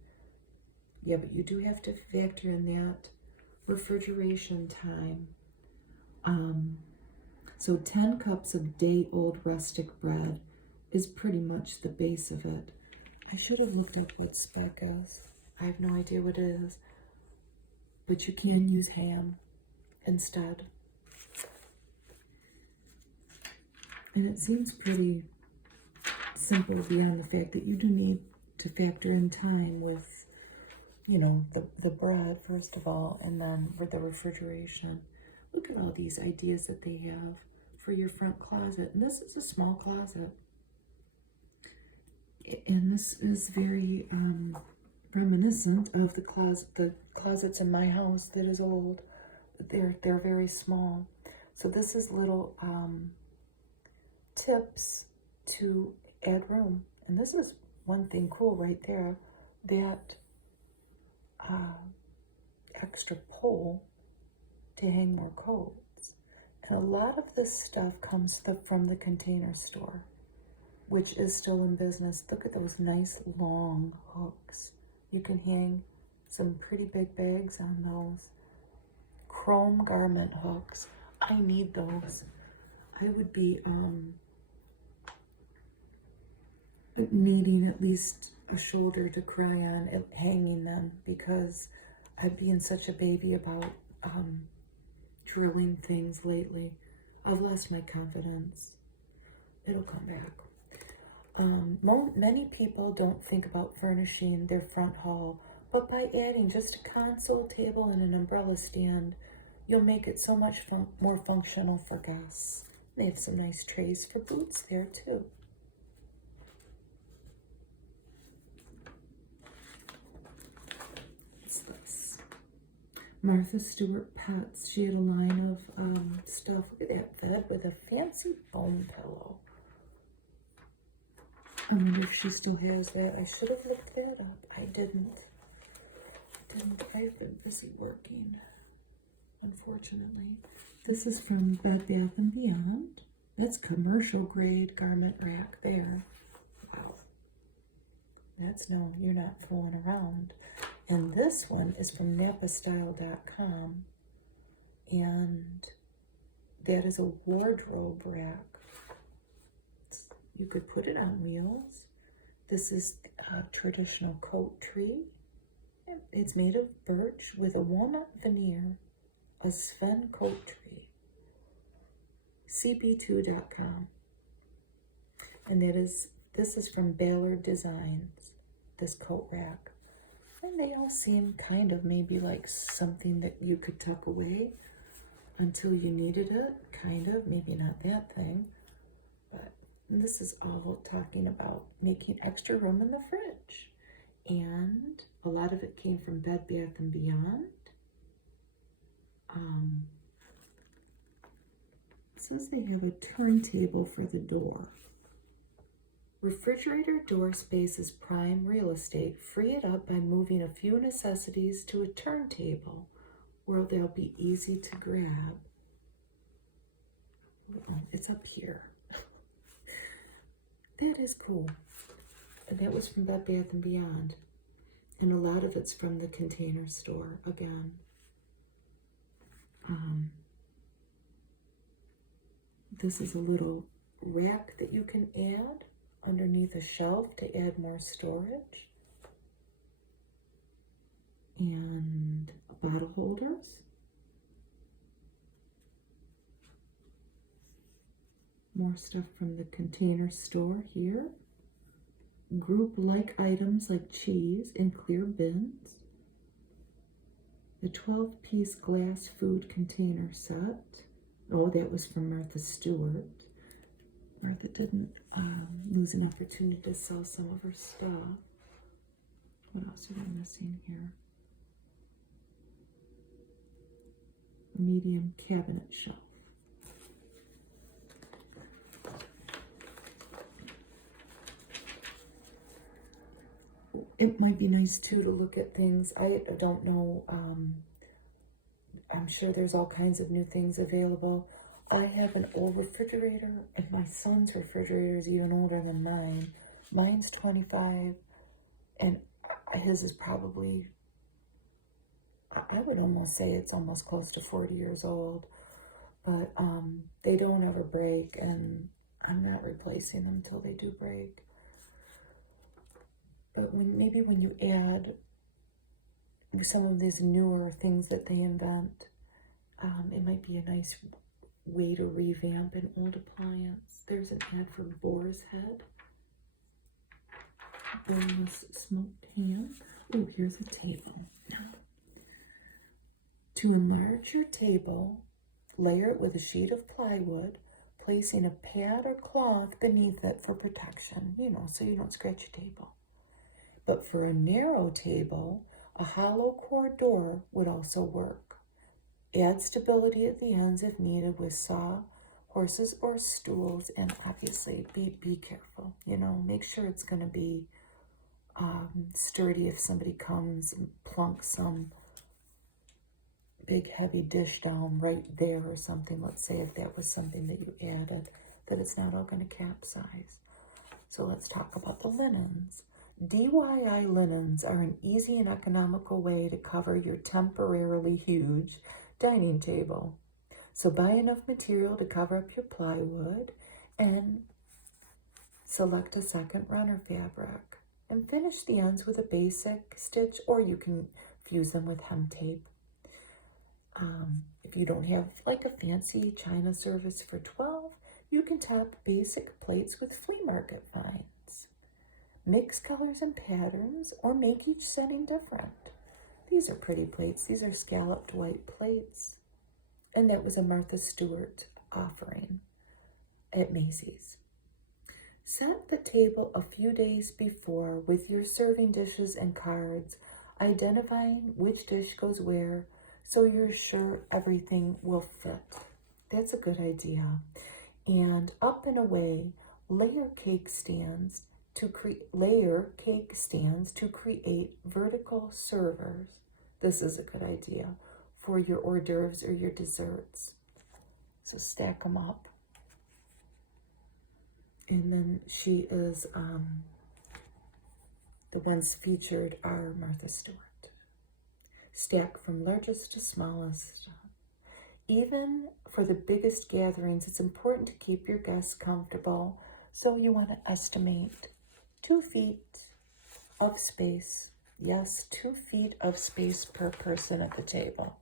Yeah, but you do have to factor in that refrigeration time. So 10 cups of day-old rustic bread is pretty much the base of it. I should have looked up what speck is. I have no idea what it is. But you can use ham instead. And it seems pretty simple beyond the fact that you do need to factor in time with, you know, the bread, first of all, and then with the refrigeration. Look at all these ideas that they have for your front closet. And this is a small closet. And this is very reminiscent of the closets in my house that is old. They're very small. So this is little tips to add room. And this is one thing cool right there, that extra pole to hang more coats. And a lot of this stuff comes from the Container Store, which is still in business. Look at those nice long hooks. You can hang some pretty big bags on those. Chrome garment hooks. I need those. I would be needing at least a shoulder to cry on hanging them, because I've been such a baby about drilling things lately. I've lost my confidence. It'll come back. Many people don't think about furnishing their front hall, but by adding just a console table and an umbrella stand, you'll make it so much more functional for guests. They have some nice trays for boots there too. What's this? Martha Stewart Pets. She had a line of stuff. Look at that bed with a fancy foam pillow. I wonder if she still has that. I should have looked that up. I didn't. I've been busy working, unfortunately. This is from Bed Bath & Beyond. That's commercial grade garment rack there. Wow. That's no, you're not fooling around. And this one is from napastyle.com. And that is a wardrobe rack. You could put it on wheels. This is a traditional coat tree. It's made of birch with a walnut veneer, a Sven coat tree. cb2.com. And this is from Ballard Designs, this coat rack. And they all seem kind of maybe like something that you could tuck away until you needed it, kind of, maybe not that thing. But this is all talking about making extra room in the fridge. And a lot of it came from Bed Bath & Beyond. It says they have a turntable for the door. Refrigerator door space is prime real estate. Free it up by moving a few necessities to a turntable where they'll be easy to grab. Oh, it's up here. That is cool. And that was from Bed Bath & Beyond. And a lot of it's from the Container Store again. This is a little rack that you can add underneath a shelf to add more storage. And bottle holders. More stuff from the Container Store here. Group like items like cheese in clear bins. The 12-piece glass food container set. Oh, that was from Martha Stewart. Martha didn't lose an opportunity to sell some of her stuff. What else are we missing here? A medium cabinet shelf. It might be nice too to look at things. I don't know. I'm sure there's all kinds of new things available. I have an old refrigerator, and my son's refrigerator is even older than mine. Mine's 25, and his is probably, I would almost say it's almost close to 40 years old. But they don't ever break, and I'm not replacing them until they do break. But maybe when you add some of these newer things that they invent, it might be a nice way to revamp an old appliance. There's an ad for Boar's Head. Boneless smoked ham. Oh, here's a table. Now, to enlarge your table, layer it with a sheet of plywood, placing a pad or cloth beneath it for protection, so you don't scratch your table. But for a narrow table, a hollow core door would also work. Add stability at the ends if needed with saw, horses, or stools, and obviously be careful. Make sure it's going to be sturdy if somebody comes and plunks some big heavy dish down right there or something. Let's say if that was something that you added, that it's not all going to capsize. So let's talk about the linens. DIY linens are an easy and economical way to cover your temporarily huge dining table. So buy enough material to cover up your plywood and select a second runner fabric and finish the ends with a basic stitch, or you can fuse them with hem tape. If you don't have like a fancy china service for 12, you can top basic plates with flea market finds. Mix colors and patterns, or make each setting different. These are pretty plates. These are scalloped white plates. And that was a Martha Stewart offering at Macy's. Set the table a few days before with your serving dishes and cards, identifying which dish goes where so you're sure everything will fit. That's a good idea. And up and away, layer cake stands to create vertical servers. This is a good idea for your hors d'oeuvres or your desserts. So stack them up. And then she is, the ones featured are Martha Stewart. Stack from largest to smallest. Even for the biggest gatherings, it's important to keep your guests comfortable. So you want to estimate 2 feet of space. Yes, 2 feet of space per person at the table.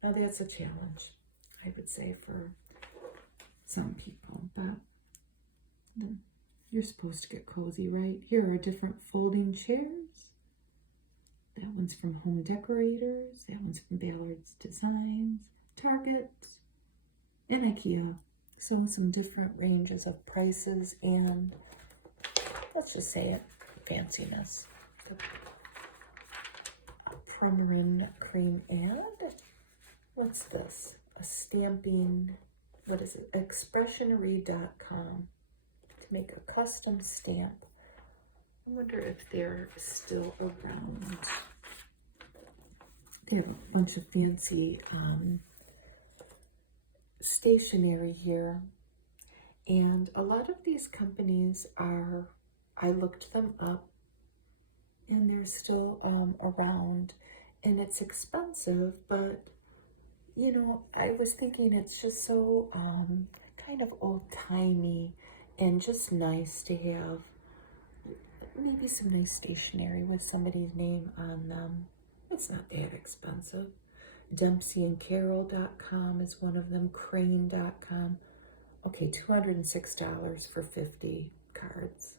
Now that's a challenge, I would say, for some people, but you're supposed to get cozy, right? Here are different folding chairs. That one's from Home Decorators. That one's from Ballard's Designs, Target, and IKEA. So some different ranges of prices and, let's just say it, fanciness. A Premarin cream ad. What's this? A stamping, what is it? Expressionery.com to make a custom stamp. I wonder if they're still around. They have a bunch of fancy stationery here. And a lot of these companies are, I looked them up, and they're still around. And it's expensive, but, I was thinking it's just so kind of old-timey and just nice to have maybe some nice stationery with somebody's name on them. It's not that expensive. DempseyandCarol.com is one of them. Crane.com. Okay, $206 for 50 cards.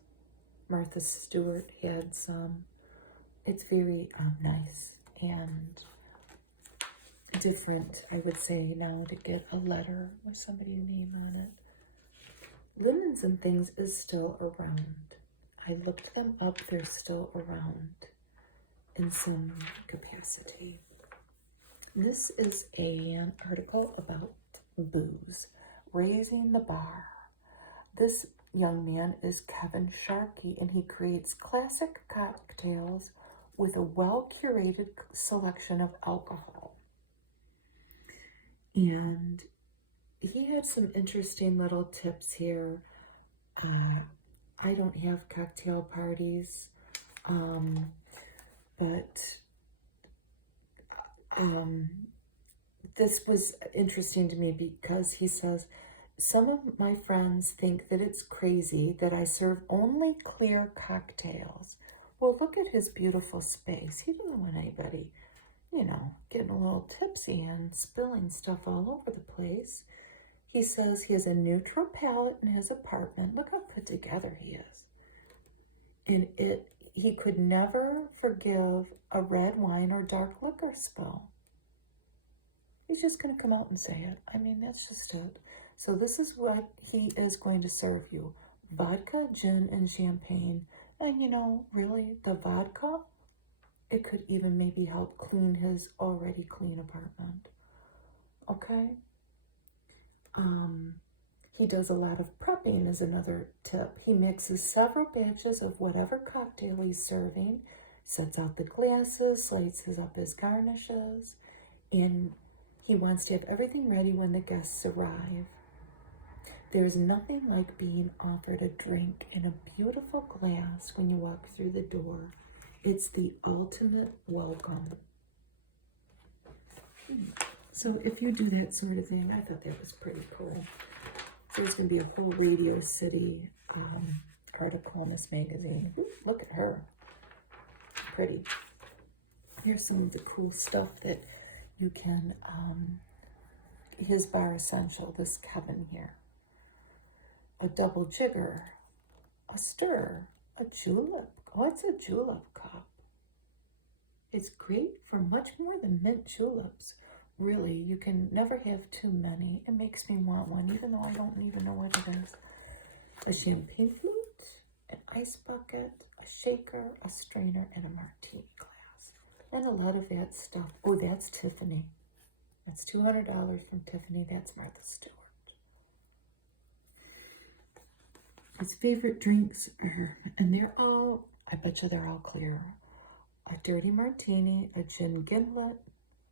Martha Stewart had some. It's very nice and different, I would say, now to get a letter with somebody's name on it. Linens and Things is still around. I looked them up. They're still around in some capacity. This is an article about booze, raising the bar. This young man is Kevin Sharkey, and he creates classic cocktails with a well-curated selection of alcohol. And he had some interesting little tips here. I don't have cocktail parties, but this was interesting to me because he says, some of my friends think that it's crazy that I serve only clear cocktails. Well, look at his beautiful space. He doesn't want anybody, getting a little tipsy and spilling stuff all over the place. He says he has a neutral palate in his apartment. Look how put together he is. And he could never forgive a red wine or dark liquor spill. He's just going to come out and say it. I mean, that's just it. So this is what he is going to serve you. Vodka, gin, and champagne. And really, the vodka, it could even maybe help clean his already clean apartment. Okay? He does a lot of prepping is another tip. He mixes several batches of whatever cocktail he's serving, sets out the glasses, slices up his garnishes, and he wants to have everything ready when the guests arrive. There's nothing like being offered a drink in a beautiful glass when you walk through the door. It's the ultimate welcome. So if you do that sort of thing, I thought that was pretty cool. There's going to be a whole Radio City article in this magazine. Ooh, look at her. Pretty. Here's some of the cool stuff that you can, his bar essential, this Kevin here. A double jigger, a stir, a julep. Oh, it's a julep cup. It's great for much more than mint juleps. Really, you can never have too many. It makes me want one, even though I don't even know what it is. A champagne flute, an ice bucket, a shaker, a strainer, and a martini glass. And a lot of that stuff. Oh, that's Tiffany. That's $200 from Tiffany. That's Martha Stewart. His favorite drinks are, and they're all, I bet you they're all clear. A dirty martini, a gin gimlet,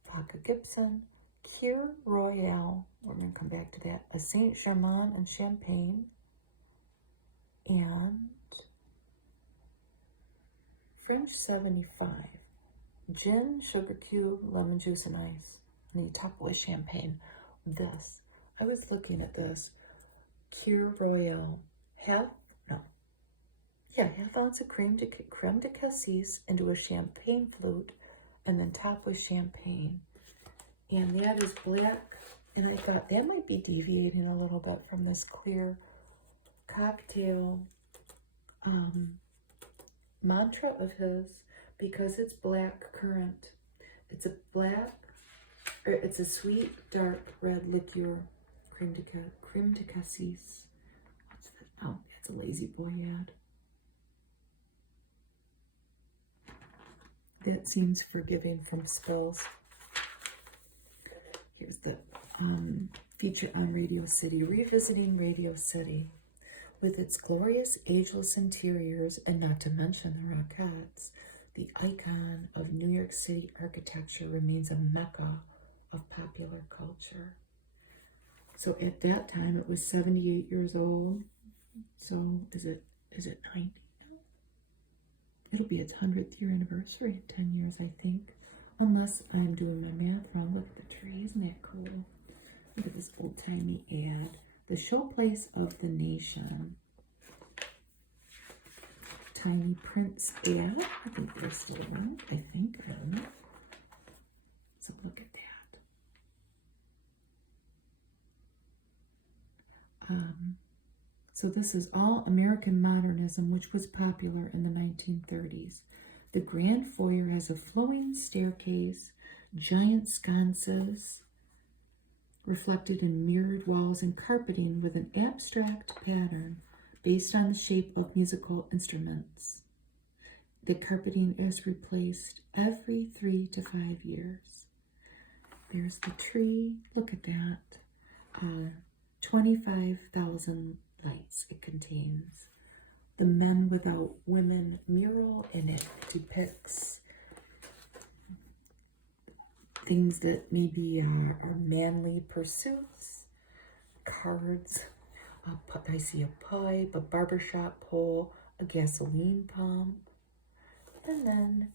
vodka Gibson, Kir Royale, we're going to come back to that, a Saint Germain and champagne, and French 75, gin, sugar cube, lemon juice, and ice. And you top with champagne. I was looking at this, Kir Royale, half ounce of creme de cassis into a champagne flute, and then top with champagne. And that is black. And I thought that might be deviating a little bit from this clear cocktail mantra of his, because it's black currant. It's a sweet, dark red liqueur, creme de cassis. What's that? Oh, that's a Lazy Boy ad. That seems forgiving from spills. Here's the feature on Radio City, revisiting Radio City with its glorious ageless interiors, and not to mention the Rockettes. The icon of New York City architecture remains a mecca of popular culture. So at that time, it was 78 years old. So is it 90? It'll be its 100th year anniversary in 10 years, I think. Unless I'm doing my math wrong. Look at the tree. Isn't that cool? Look at this old-timey ad. The Showplace of the Nation. Tiny Prince ad. I think they're still around. I think. I don't know. So look at that. So this is all American modernism, which was popular in the 1930s. The grand foyer has a flowing staircase, giant sconces reflected in mirrored walls, and carpeting with an abstract pattern based on the shape of musical instruments. The carpeting is replaced every 3 to 5 years. There's the tree. Look at that. 25,000 lights it contains. The Men Without Women mural, and it depicts things that maybe are manly pursuits, cards. I see a pipe, a barbershop pole, a gasoline pump, and then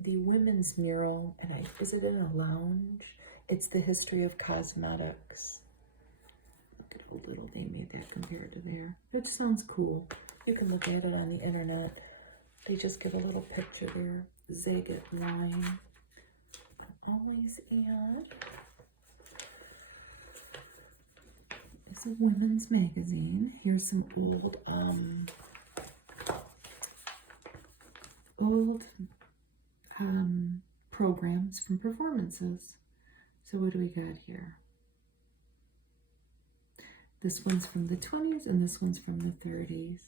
the women's mural. And is it in a lounge? It's the history of cosmetics. Look at how little they made that compared to there. It sounds cool. You can look at it on the internet. They just give a little picture there. Zagat line. Always add. It's a women's magazine. Here's some old programs from performances. So what do we got here? This one's from the 20s and this one's from the 30s.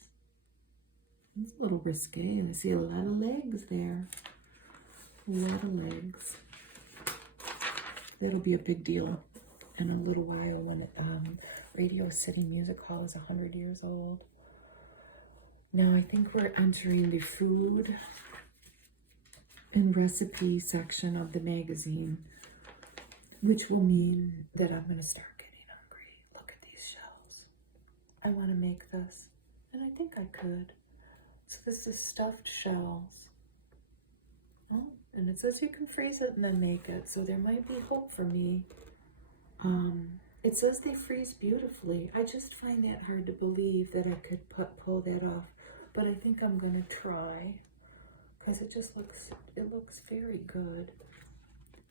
It's a little risque. I see a lot of legs there. A lot of legs. That'll be a big deal in a little while when Radio City Music Hall is 100 years old. Now I think we're entering the food and recipe section of the magazine, which will mean that I'm going to start getting hungry. Look at these shells. I want to make this, and I think I could. So this is stuffed shells. Oh, and it says you can freeze it and then make it, so there might be hope for me. It says they freeze beautifully. I just find that hard to believe that I could pull that off, but I think I'm going to try, because it looks very good.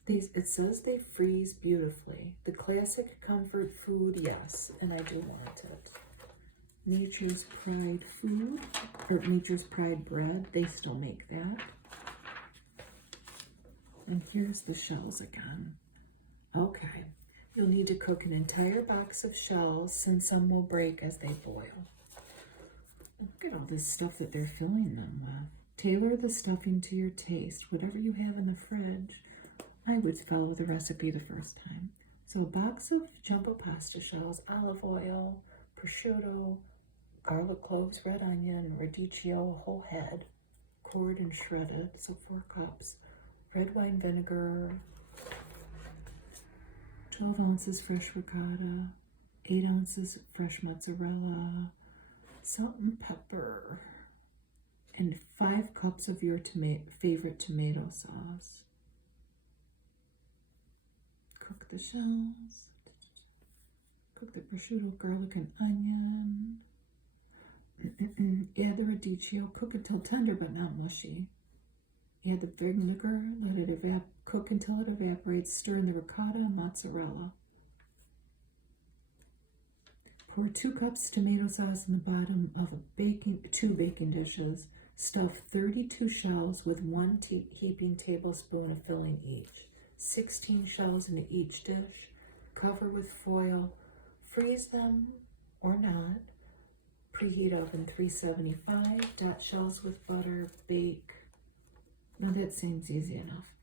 It says they freeze beautifully. The classic comfort food, yes, and I do want it. Nature's Pride food, or Nature's Pride bread, they still make that. And here's the shells again. Okay, you'll need to cook an entire box of shells, since some will break as they boil. Look at all this stuff that they're filling them with. Tailor the stuffing to your taste. Whatever you have in the fridge. I would follow the recipe the first time. So a box of jumbo pasta shells, olive oil, prosciutto, garlic cloves, red onion, radicchio, whole head, cored and shredded, so 4 cups. Red wine vinegar, 12 ounces fresh ricotta, 8 ounces fresh mozzarella, salt and pepper, and 5 cups of your favorite tomato sauce. Cook the shells. Cook the prosciutto, garlic, and onion. Add the radicchio. Cook until tender but not mushy. Add the vinegar. Let it cook until it evaporates. Stir in the ricotta and mozzarella. Pour 2 cups tomato sauce in the bottom of 2 baking dishes. Stuff 32 shells with 1 heaping tablespoon of filling each. 16 shells into each dish. Cover with foil. Freeze them or not. Preheat oven 375. Dot shells with butter. Bake. Now that seems easy enough.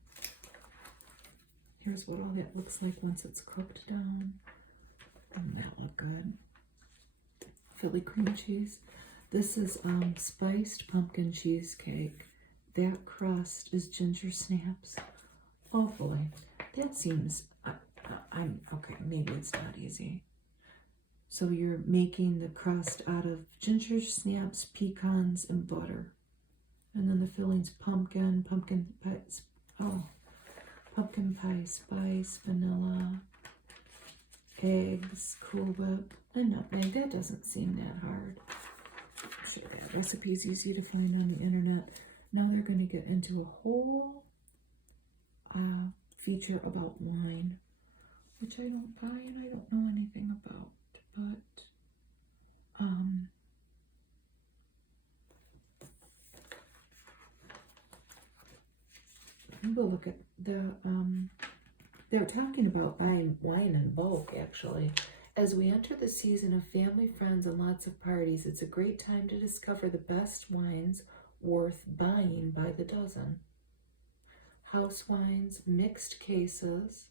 Here's what all that looks like once it's cooked down. Doesn't that look good? Philly cream cheese. This is spiced pumpkin cheesecake. That crust is ginger snaps. Oh boy, that seems, I'm okay, maybe it's not easy. So you're making the crust out of ginger snaps, pecans, and butter. And then the filling's pumpkin pie spice, vanilla, eggs, Cool Whip, and nutmeg. That doesn't seem that hard. I'm sure that recipe's easy to find on the internet. Now they're going to get into a whole feature about wine, which I don't buy and I don't know anything about, but we'll look at the, they're talking about buying wine in bulk, actually. As we enter the season of family, friends, and lots of parties, it's a great time to discover the best wines worth buying by the dozen. House wines, mixed cases.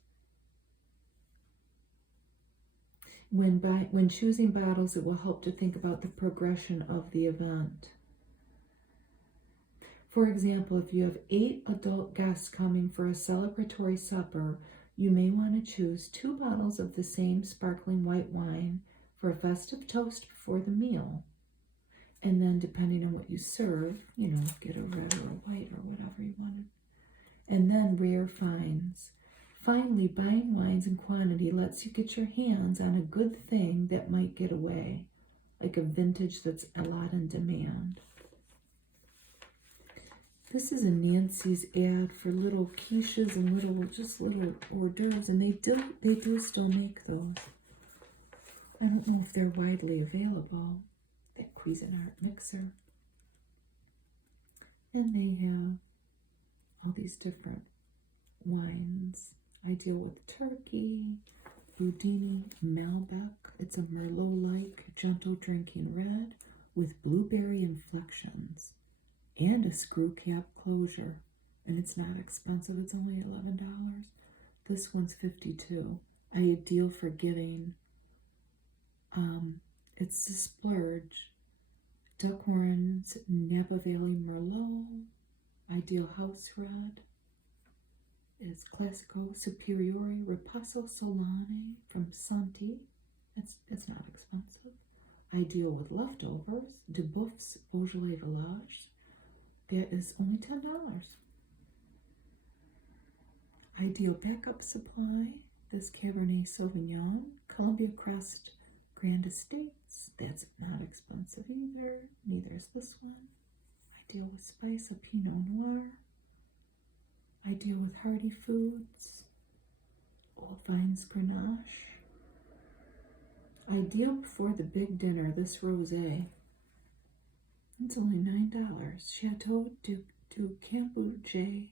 When choosing bottles, it will help to think about the progression of the event. For example, if you have 8 adult guests coming for a celebratory supper, you may want to choose 2 bottles of the same sparkling white wine for a festive toast before the meal. And then, depending on what you serve, get a red or a white or whatever you wanted. And then rare finds. Finally, buying wines in quantity lets you get your hands on a good thing that might get away, like a vintage that's a lot in demand. This is a Nancy's ad for little quiches and little hors d'oeuvres, and they do still make those. I don't know if they're widely available. That Cuisinart mixer. And they have all these different wines. Ideal with turkey, Budini, Malbec. It's a Merlot-like gentle drinking red with blueberry inflections. And a screw cap closure, and it's not expensive. It's only $11. This one's $52. Ideal for giving. It's the splurge. Duckhorn's Napa Valley Merlot. Ideal house red is Classico Superiore Ripasso Solane from Santi. It's not expensive. Ideal with leftovers. DeBuff's Beaujolais Village. That is only $10. Ideal backup supply. This Cabernet Sauvignon, Columbia Crest Grand Estates. That's not expensive either. Neither is this one. Ideal with spice, a Pinot Noir. Ideal with hearty foods. Old Vines Grenache. Ideal before the big dinner. This rosé. It's only $9. Chateau du Cambouge.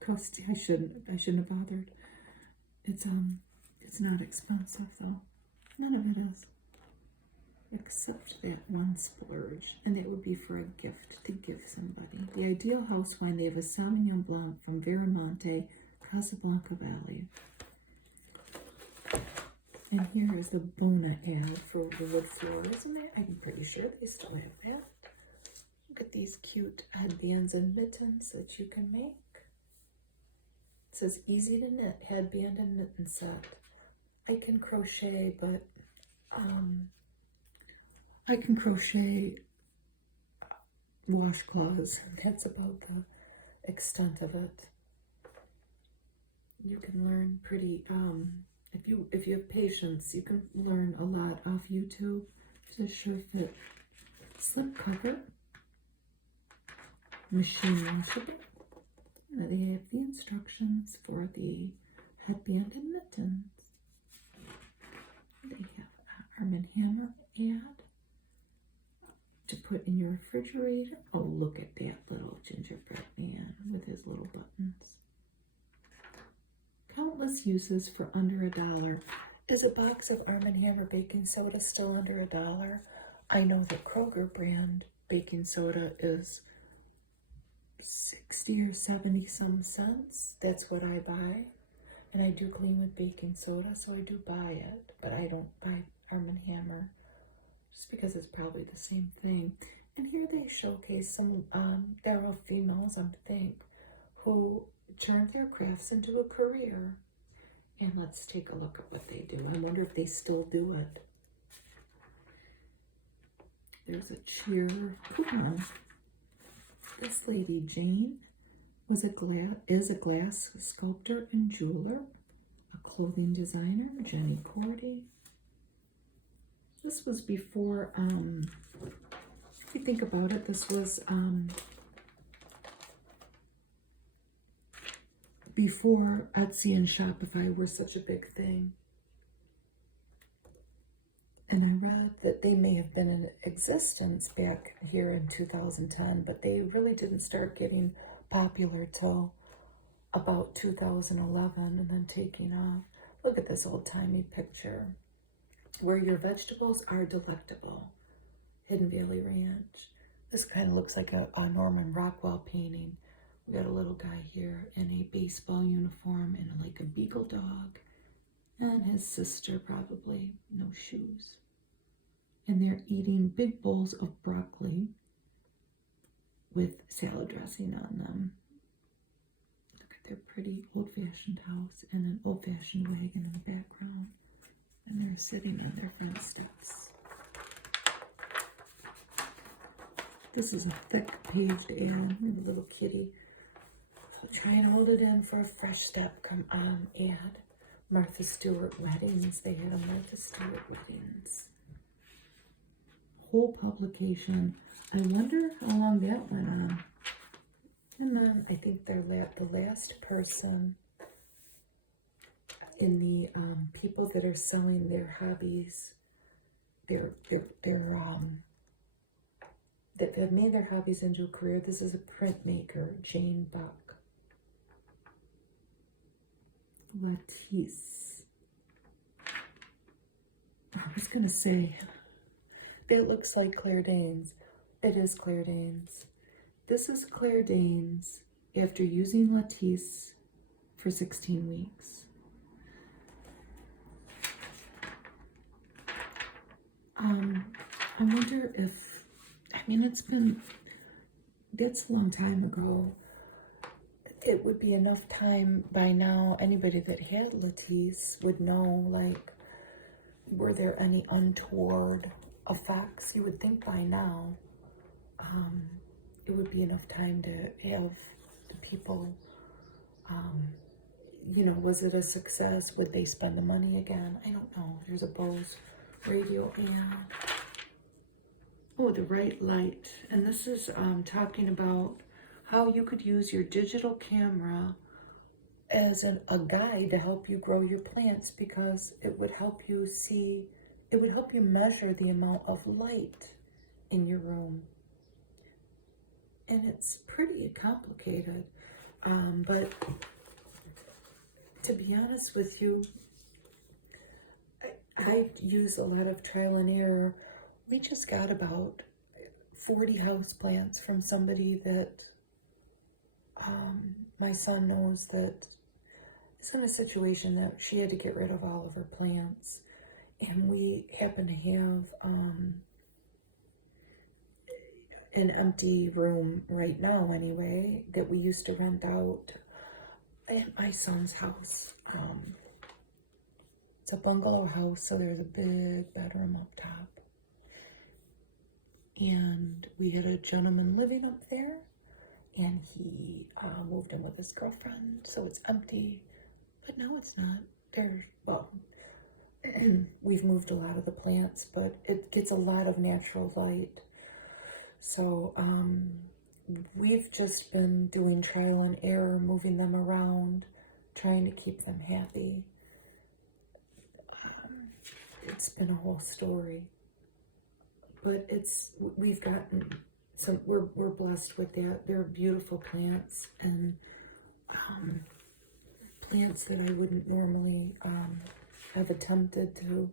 Costi. I shouldn't have bothered. It's not expensive though. None of it is. Except that one splurge, and that would be for a gift to give somebody. The ideal house wine. They have a Sauvignon Blanc from Veramonte, Casablanca Valley. And here is the Bona ad for the wood floors. I'm pretty sure they still have that. Look at these cute headbands and mittens that you can make. It says easy to knit, headband and mitten set. I can crochet, but I can crochet washcloths. That's about the extent of it. You can learn pretty, if you have patience, you can learn a lot off YouTube. It's a sure fit slip cover. Machine washable. They have the instructions for the headband and mittens. They have Arm & Hammer ad to put in your refrigerator. Oh, look at that little gingerbread man with his little buttons. Countless uses for under $1. Is a box of Arm & Hammer baking soda still under $1? I know that Kroger brand baking soda is 60 or 70 some cents. That's what I buy. And I do clean with baking soda, so I do buy it. But I don't buy Arm & Hammer just because it's probably the same thing. And here they showcase some, they're all females, I think, who turned their crafts into a career. And let's take a look at what they do. I wonder if they still do it. There's a cheer coupon. This lady, Jane, is a glass sculptor and jeweler, a clothing designer, Jenny Cordy. This was before, if you think about it, this was before Etsy and Shopify were such a big thing. And I read that they may have been in existence back here in 2010, but they really didn't start getting popular till about 2011 and then taking off. Look at this old-timey picture. Where your vegetables are delectable. Hidden Valley Ranch. This kind of looks like a Norman Rockwell painting. We got a little guy here in a baseball uniform and like a beagle dog. And his sister probably, no shoes. And they're eating big bowls of broccoli with salad dressing on them. Look at their pretty old-fashioned house and an old-fashioned wagon in the background. And they're sitting on their front steps. This is a thick paged ad. A little kitty. So try and hold it in for a fresh step. Come on, ad. Martha Stewart Weddings. They had a Martha Stewart Weddings. Whole publication. I wonder how long that went on. And then I think they're the last person in the people that are selling their hobbies, that have made their hobbies into a career. This is a printmaker, Jane Buck. Lattice. I was gonna say, it looks like Claire Danes. It is Claire Danes. This is Claire Danes after using Lattice for 16 weeks. I wonder if, I mean, that's a long time ago. It would be enough time by now, anybody that had Lattice would know, like, were there any untoward effects? You would think by now, it would be enough time to have the people, you know, was it a success? Would they spend the money again? I don't know. There's a Bose radio ad. Oh, the right light. And this is talking about how you could use your digital camera as a guide to help you grow your plants, because it would help you see, it would help you measure the amount of light in your room. And it's pretty complicated. But to be honest with you, I use a lot of trial and error. We just got about 40 houseplants from somebody that my son knows that is in a situation that she had to get rid of all of her plants. And we happen to have an empty room right now anyway that we used to rent out at my son's house. It's a bungalow house, so there's a big bedroom up top. And we had a gentleman living up there, and he moved in with his girlfriend, so it's empty. But no, it's not. Well, we've moved a lot of the plants, but it gets a lot of natural light. So we've just been doing trial and error, moving them around, trying to keep them happy. It's been a whole story, but we've gotten some, we're blessed with that. They're beautiful plants, and plants that I wouldn't normally have attempted to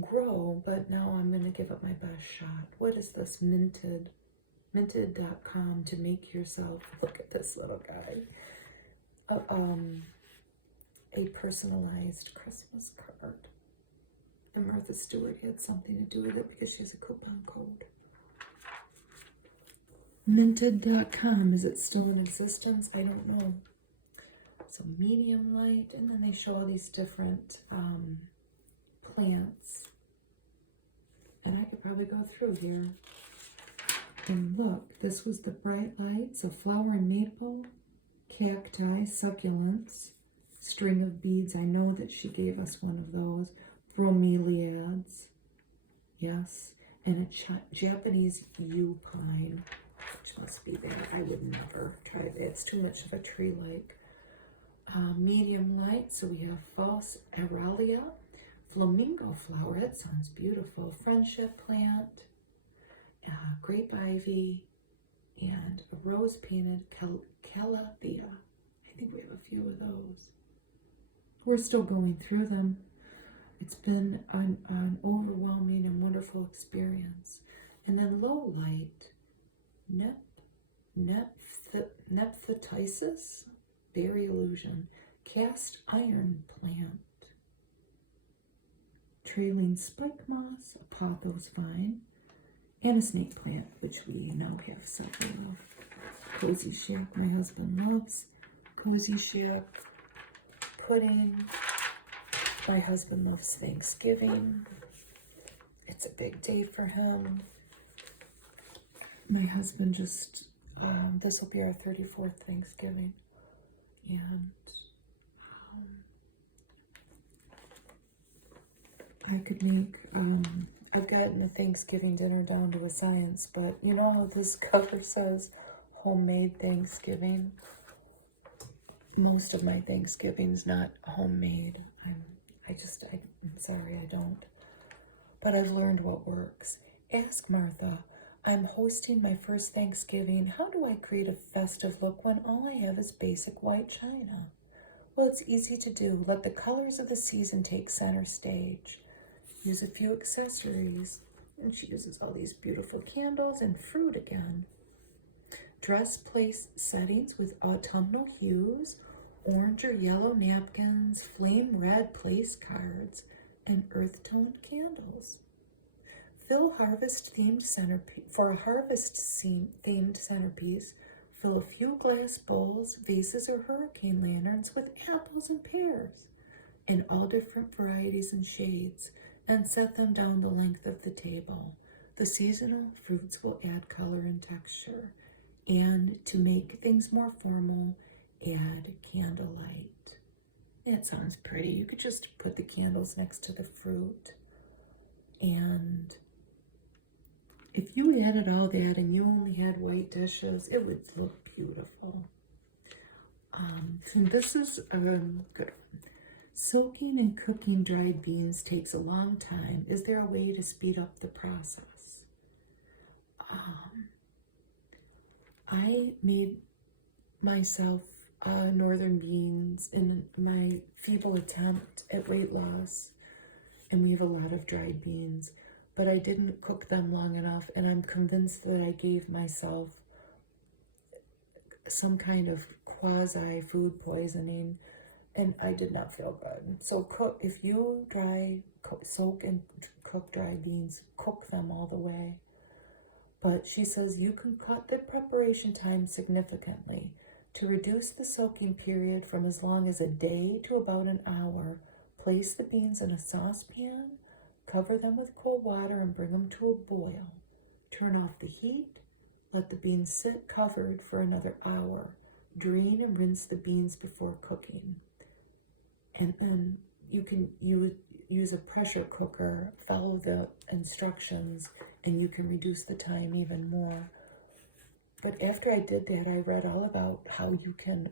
grow, but now I'm going to give it my best shot. What is this? Minted.com to make yourself, look at this little guy, a personalized Christmas card. And Martha Stewart had something to do with it because she has a coupon code. Minted.com, is it still in existence? I don't know. So medium light, and then they show all these different plants. And I could probably go through here. And look, this was the bright lights, a flower maple, cacti, succulents, string of beads. I know that she gave us one of those. Bromeliads, yes, and a Japanese yew pine, which must be that. I would never try that. It's too much of a tree-like. Medium light, so we have false aralia, flamingo flower, that sounds beautiful. Friendship plant, grape ivy, and a rose painted calathea. I think we have a few of those. We're still going through them. It's been an overwhelming and wonderful experience. And then low light, nephthitisis, berry illusion, cast iron plant, trailing spike moss, a pothos vine, and a snake plant, which we now have several of. Cozy shack, my husband loves cozy shack. Pudding, my husband loves Thanksgiving. It's a big day for him. My husband just, this will be our 34th Thanksgiving. And I could make, I've gotten the Thanksgiving dinner down to a science, but you know how this cover says homemade Thanksgiving? Most of my Thanksgiving's not homemade. I'm sorry, I don't. But I've learned what works. Ask Martha. I'm hosting my first Thanksgiving. How do I create a festive look when all I have is basic white china? Well, it's easy to do. Let the colors of the season take center stage. Use a few accessories. And she uses all these beautiful candles and fruit again. Dress place settings with autumnal hues, orange or yellow napkins, flame red place cards, and earth-toned candles. Fill harvest-themed centerpiece. For a harvest-themed centerpiece, fill a few glass bowls, vases, or hurricane lanterns with apples and pears in all different varieties and shades, and set them down the length of the table. The seasonal fruits will add color and texture. And to make things more formal, add candlelight. That sounds pretty. You could just put the candles next to the fruit. And if you added all that and you only had white dishes, it would look beautiful. And this is a good one. Soaking and cooking dried beans takes a long time. Is there a way to speed up the process? I made myself northern beans in my feeble attempt at weight loss, and we have a lot of dried beans, but I didn't cook them long enough, and I'm convinced that I gave myself some kind of quasi food poisoning, and I did not feel good. So if you soak and cook dry beans, cook them all the way. But she says you can cut the preparation time significantly. To reduce the soaking period from as long as a day to about an hour, place the beans in a saucepan, cover them with cold water, and bring them to a boil. Turn off the heat, let the beans sit covered for another hour. Drain and rinse the beans before cooking. And then you can use a pressure cooker, follow the instructions, and you can reduce the time even more. But after I did that, I read all about how you can,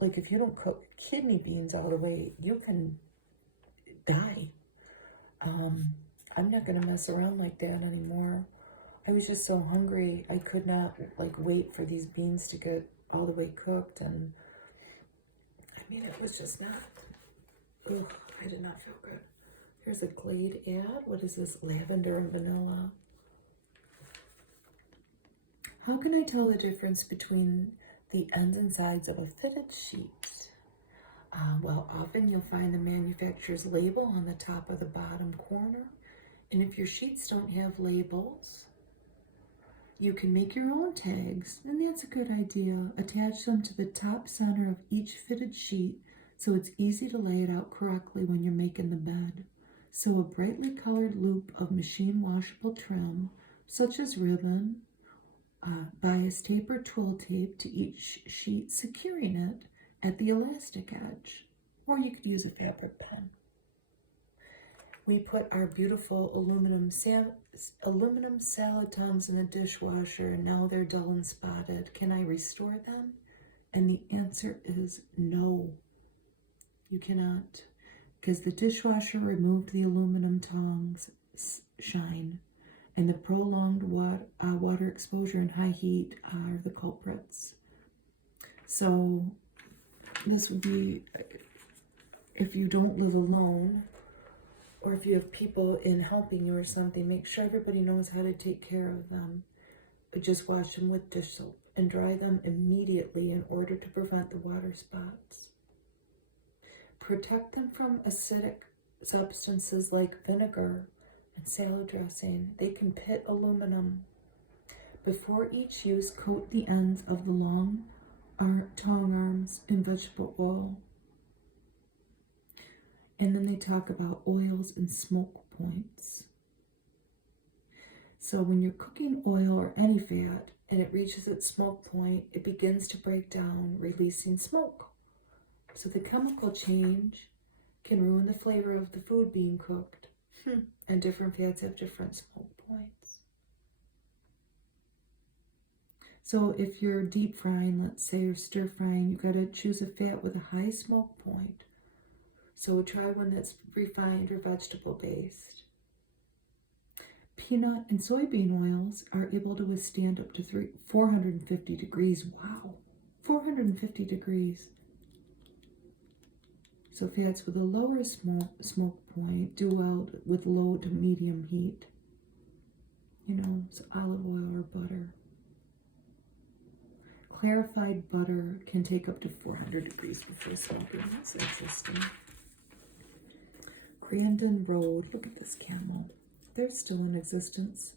like if you don't cook kidney beans all the way, you can die. I'm not going to mess around like that anymore. I was just so hungry. I could not wait for these beans to get all the way cooked. And I mean, it was just not, I did not feel good. Here's a Glade ad. What is this? Lavender and vanilla. How can I tell the difference between the ends and sides of a fitted sheet? Well, often you'll find the manufacturer's label on the top of the bottom corner. And if your sheets don't have labels, you can make your own tags, and that's a good idea. Attach them to the top center of each fitted sheet so it's easy to lay it out correctly when you're making the bed. Sew a brightly colored loop of machine washable trim, such as ribbon, bias tape or twill tape to each sheet, securing it at the elastic edge, or you could use a fabric pen. We put our beautiful aluminum salad tongs in the dishwasher, and now they're dull and spotted. Can I restore them? And the answer is no. You cannot. because the dishwasher removed the aluminum tongs shine, and the prolonged water exposure and high heat are the culprits. So this would be, if you don't live alone, or if you have people in helping you or something, make sure everybody knows how to take care of them. But just wash them with dish soap and dry them immediately in order to prevent the water spots. Protect them from acidic substances like vinegar and salad dressing. They can pit aluminum. Before each use, coat the ends of the long tong arms in vegetable oil. And then they talk about oils and smoke points. So when you're cooking oil or any fat and it reaches its smoke point, it begins to break down, releasing smoke. So the chemical change can ruin the flavor of the food being cooked. And different fats have different smoke points. So if you're deep frying, let's say, or stir frying, you got to choose a fat with a high smoke point. So try one that's refined or vegetable based. Peanut and soybean oils are able to withstand up to 450 degrees. Wow, 450 degrees. So fats with a lower smoke point do well with low to medium heat. So olive oil or butter. Clarified butter can take up to 400 degrees before smoking. That's interesting. Grandin Road, look at this camel. They're still in existence.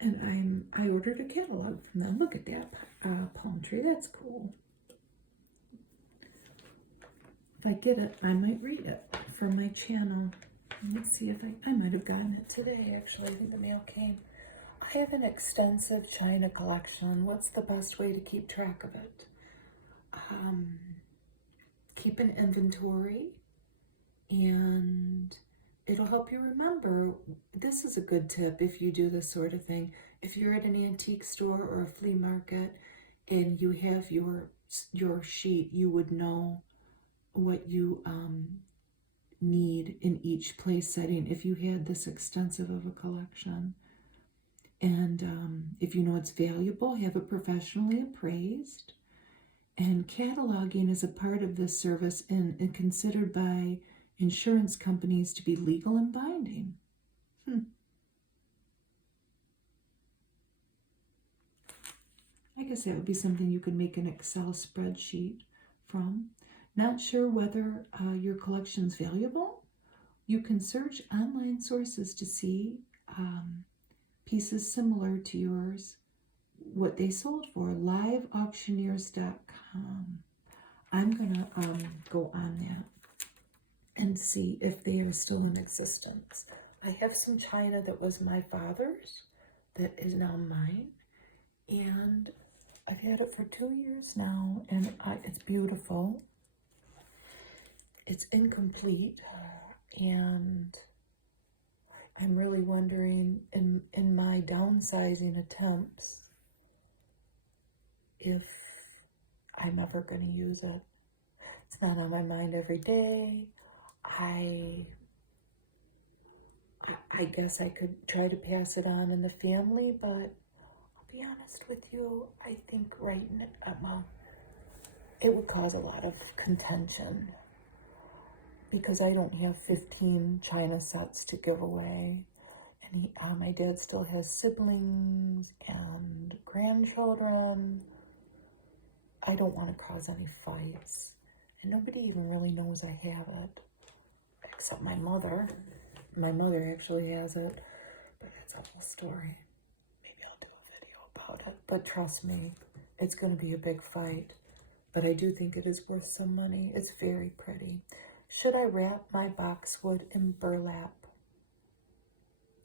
And I ordered a catalog from them. Look at that palm tree, that's cool. If I get it, I might read it for my channel. Let's see if I might have gotten it today, actually. I think the mail came. I have an extensive china collection. What's the best way to keep track of it? Keep an inventory, and it'll help you remember. This is a good tip if you do this sort of thing. If you're at an antique store or a flea market and you have your sheet, you would know what you need in each place setting if you had this extensive of a collection. And if you know it's valuable, have it professionally appraised. And cataloging is a part of this service and considered by insurance companies to be legal and binding. I guess that would be something you could make an Excel spreadsheet from. Not sure whether your collection's valuable? You can search online sources to see pieces similar to yours, what they sold for. Liveauctioneers.com. I'm gonna go on that and see if they are still in existence. I have some china that was my father's that is now mine, and I've had it for 2 years now, and it's beautiful. It's incomplete, and I'm really wondering in my downsizing attempts if I'm ever going to use it. It's not on my mind every day. I guess I could try to pass it on in the family, but I'll be honest with you, I think it would cause a lot of contention because I don't have 15 china sets to give away. And my dad still has siblings and grandchildren. I don't want to cause any fights. And nobody even really knows I have it, except my mother. My mother actually has it, but that's a whole story. Maybe I'll do a video about it. But trust me, it's going to be a big fight. But I do think it is worth some money. It's very pretty. Should I wrap my boxwood in burlap?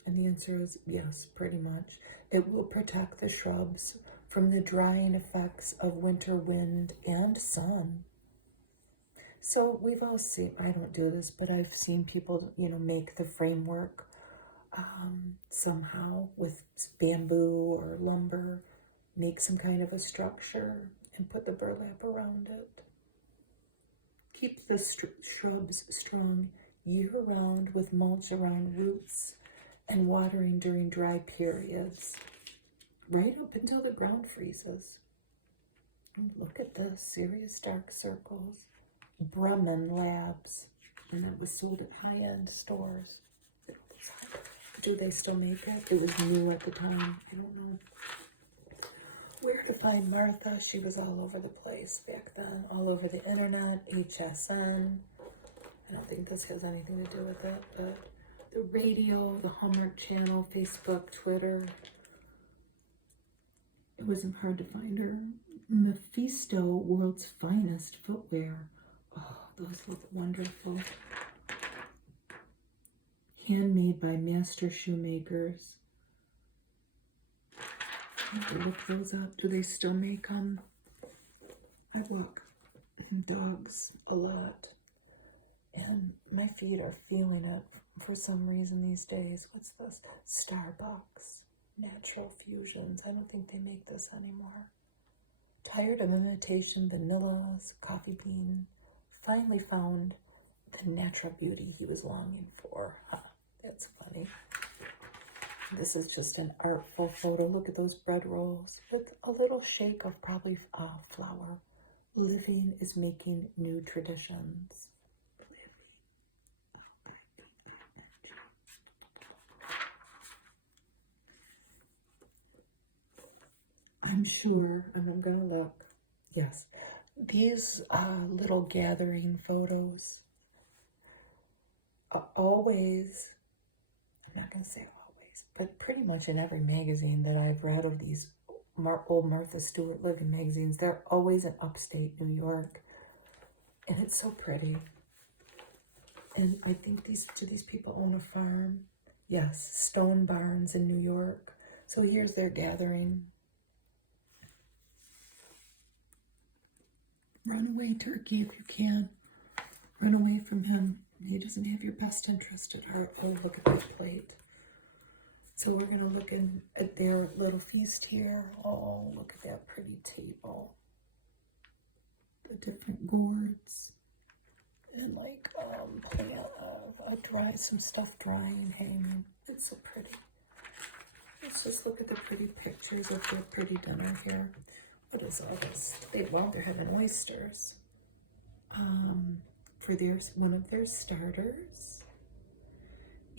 And the answer is yes, pretty much. It will protect the shrubs from the drying effects of winter wind and sun. So we've all seen, I don't do this, but I've seen people, make the framework somehow with bamboo or lumber, make some kind of a structure and put the burlap around it. Keep the shrubs strong year-round with mulch around roots and watering during dry periods, right up until the ground freezes. And look at this, serious dark circles. Bremen Labs, and it was sold at high-end stores. Do they still make it? It was new at the time. I don't know where to find Martha. She was all over the place back then, all over the internet, HSN. I don't think this has anything to do with it, but the radio, the Hallmark Channel, Facebook, Twitter. It wasn't hard to find her. Mephisto, world's finest footwear. Oh, those look wonderful. Handmade by master shoemakers. I have to look those up. Do they still make them? I walk dogs a lot. And my feet are feeling it for some reason these days. What's this? Starbucks. Natural Fusions. I don't think they make this anymore. Tired of imitation vanillas, coffee bean. Finally found the natural beauty he was longing for. Huh, that's funny. This is just an artful photo. Look at those bread rolls with a little shake of probably flour. Living is making new traditions. I'm sure, and I'm gonna look. Yes, these little gathering photos are always, I'm not gonna say always, but pretty much in every magazine that I've read of these old Martha Stewart Living magazines, they're always in upstate New York, and it's so pretty. And I think do these people own a farm? Yes, Stone Barns in New York. So here's their gathering. Run away, turkey, if you can. Run away from him. He doesn't have your best interest at heart. Oh, look at that plate. So we're going to look at their little feast here. Oh, look at that pretty table. The different gourds. And like some stuff drying, hanging. It's so pretty. Let's just look at the pretty pictures of their pretty dinner here. What is all this? They're having oysters for one of their starters.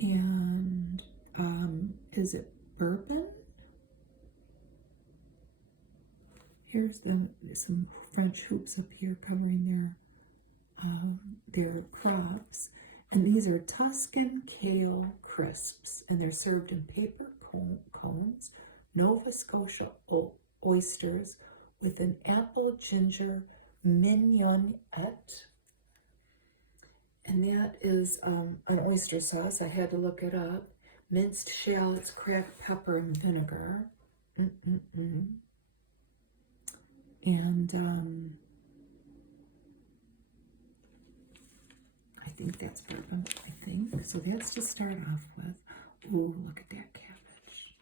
And is it bourbon? Here's some French hoops up here covering their props. And these are Tuscan kale crisps, and they're served in paper cones, Nova Scotia oysters, with an apple ginger mignonette. And that is an oyster sauce. I had to look it up. Minced shallots, cracked pepper, and vinegar. And I think that's bourbon, I think. So that's to start off with. Ooh, look at that cabbage.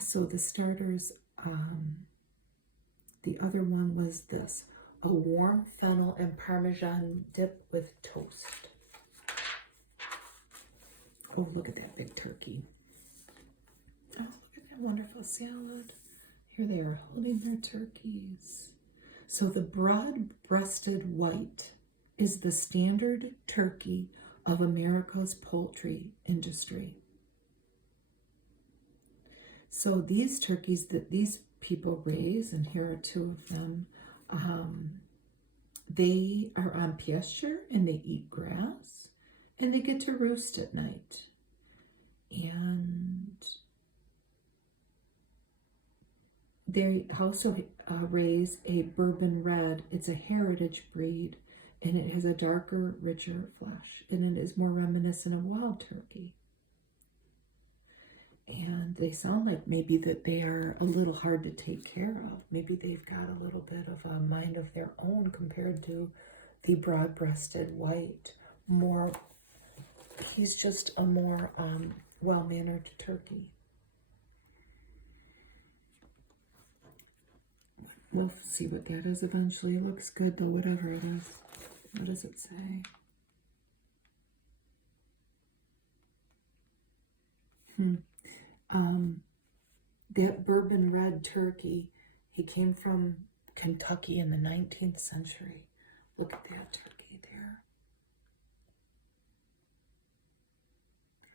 So the starters, the other one was this, a warm fennel and Parmesan dip with toast. Oh, look at that big turkey. Oh, look at that wonderful salad. Here they are holding their turkeys. So the broad-breasted white is the standard turkey of America's poultry industry. So these turkeys that these people raise, and here are two of them, they are on pasture and they eat grass and they get to roost at night. And they also raise a bourbon red. It's a heritage breed, and it has a darker, richer flesh, and it is more reminiscent of wild turkey. And they sound like maybe that they are a little hard to take care of. Maybe they've got a little bit of a mind of their own compared to the broad-breasted white. He's just a more well-mannered turkey. We'll see what that is eventually. It looks good though, whatever it is. What does it say? That bourbon red turkey, he came from Kentucky in the 19th century. Look at that turkey there.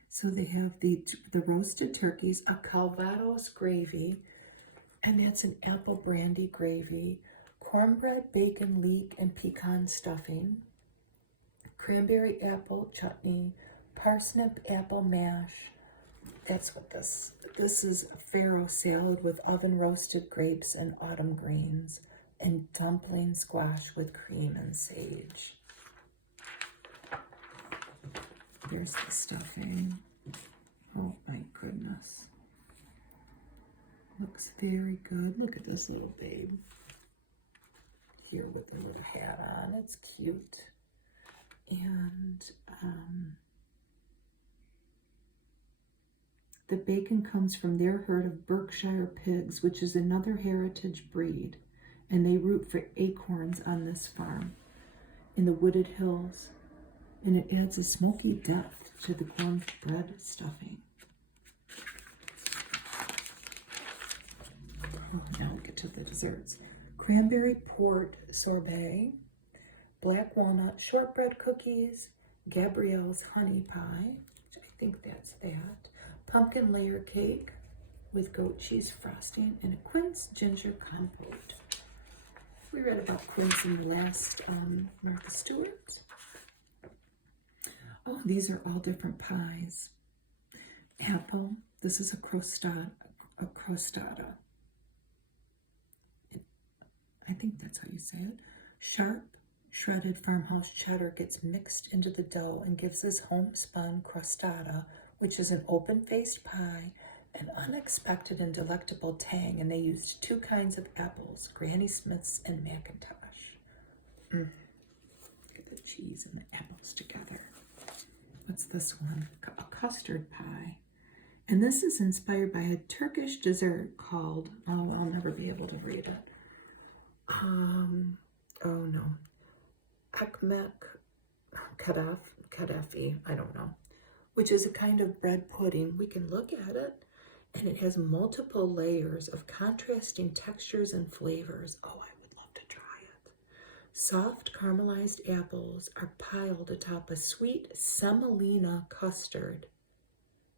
So they have the roasted turkeys, a Calvados gravy, and that's an apple brandy gravy, cornbread, bacon, leek, and pecan stuffing, cranberry apple chutney, parsnip apple mash. That's what this is, a farro salad with oven roasted grapes and autumn greens, and dumpling squash with cream and sage. There's the stuffing. Oh my goodness. Looks very good. Look at this little babe here with their little hat on. It's cute. And the bacon comes from their herd of Berkshire pigs, which is another heritage breed, and they root for acorns on this farm in the wooded hills, and it adds a smoky depth to the cornbread stuffing. Oh, now we get to the desserts. Cranberry port sorbet, black walnut shortbread cookies, Gabrielle's honey pie, which I think that's that, pumpkin layer cake with goat cheese frosting, and a quince ginger compote. We read about quince in the last Martha Stewart. Oh, these are all different pies. Apple, this is a crostata. I think that's how you say it. Sharp, shredded farmhouse cheddar gets mixed into the dough and gives this homespun crostata, which is an open-faced pie, an unexpected and delectable tang, and they used 2 kinds of apples, Granny Smith's and Macintosh. Look at the cheese and the apples together. What's this one? A custard pie. And this is inspired by a Turkish dessert called, oh, I'll never be able to read it. Oh no. Ekmek Kadefi, I don't know. Which is a kind of bread pudding. We can look at it, and it has multiple layers of contrasting textures and flavors. Oh, I would love to try it. Soft caramelized apples are piled atop a sweet semolina custard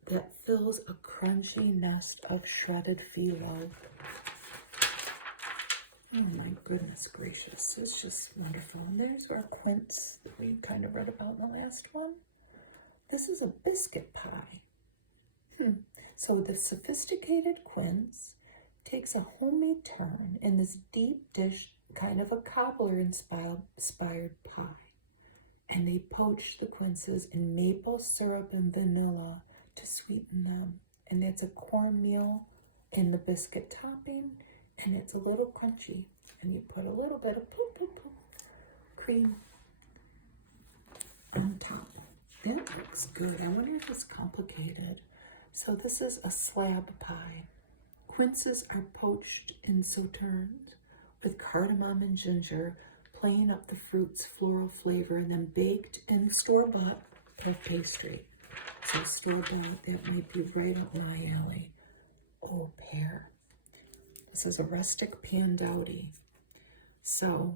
that fills a crunchy nest of shredded phyllo. Oh my goodness gracious, it's just wonderful. And there's our quince that we kind of read about in the last one. This is a biscuit pie. So the sophisticated quince takes a homemade turn in this deep dish, kind of a cobbler-inspired pie. And they poach the quinces in maple syrup and vanilla to sweeten them. And that's a cornmeal in the biscuit topping, and it's a little crunchy. And you put a little bit of cream on top. That looks good. I wonder if it's complicated. So this is a slab pie. Quinces are poached in sauternes with cardamom and ginger, playing up the fruit's floral flavor, and then baked in store-bought puff pastry. So store-bought, that might be right up my alley. Oh, pear. This is a rustic pandowdy. So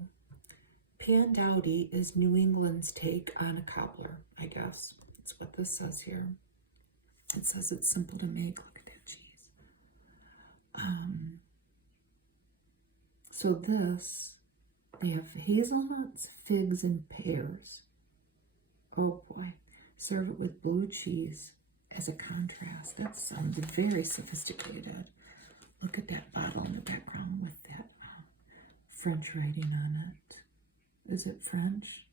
pandowdy is New England's take on a cobbler, I guess. That's what this says here. It says it's simple to make. Look at that cheese. So this, they have hazelnuts, figs, and pears. Oh boy. Serve it with blue cheese as a contrast. That sounds very sophisticated. Look at that bottle in the background with that French writing on it. Is it French?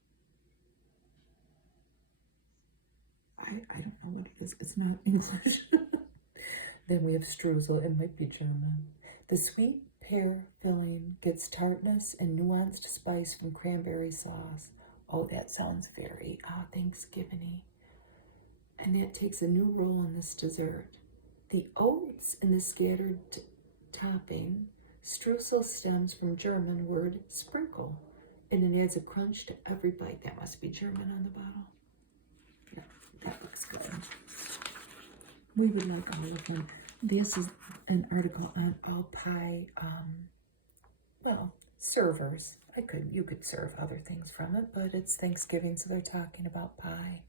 I don't know what it is. It's not English. Then we have streusel. It might be German. The sweet pear filling gets tartness and nuanced spice from cranberry sauce. Oh, that sounds very Thanksgiving-y. And that takes a new role in this dessert. The oats in the scattered topping, streusel stems from German word sprinkle, and it adds a crunch to every bite. That must be German on the bottle. Yeah, that looks good. We would like all of them. This is an article on all pie, well, servers. You could serve other things from it, but it's Thanksgiving, so they're talking about pie.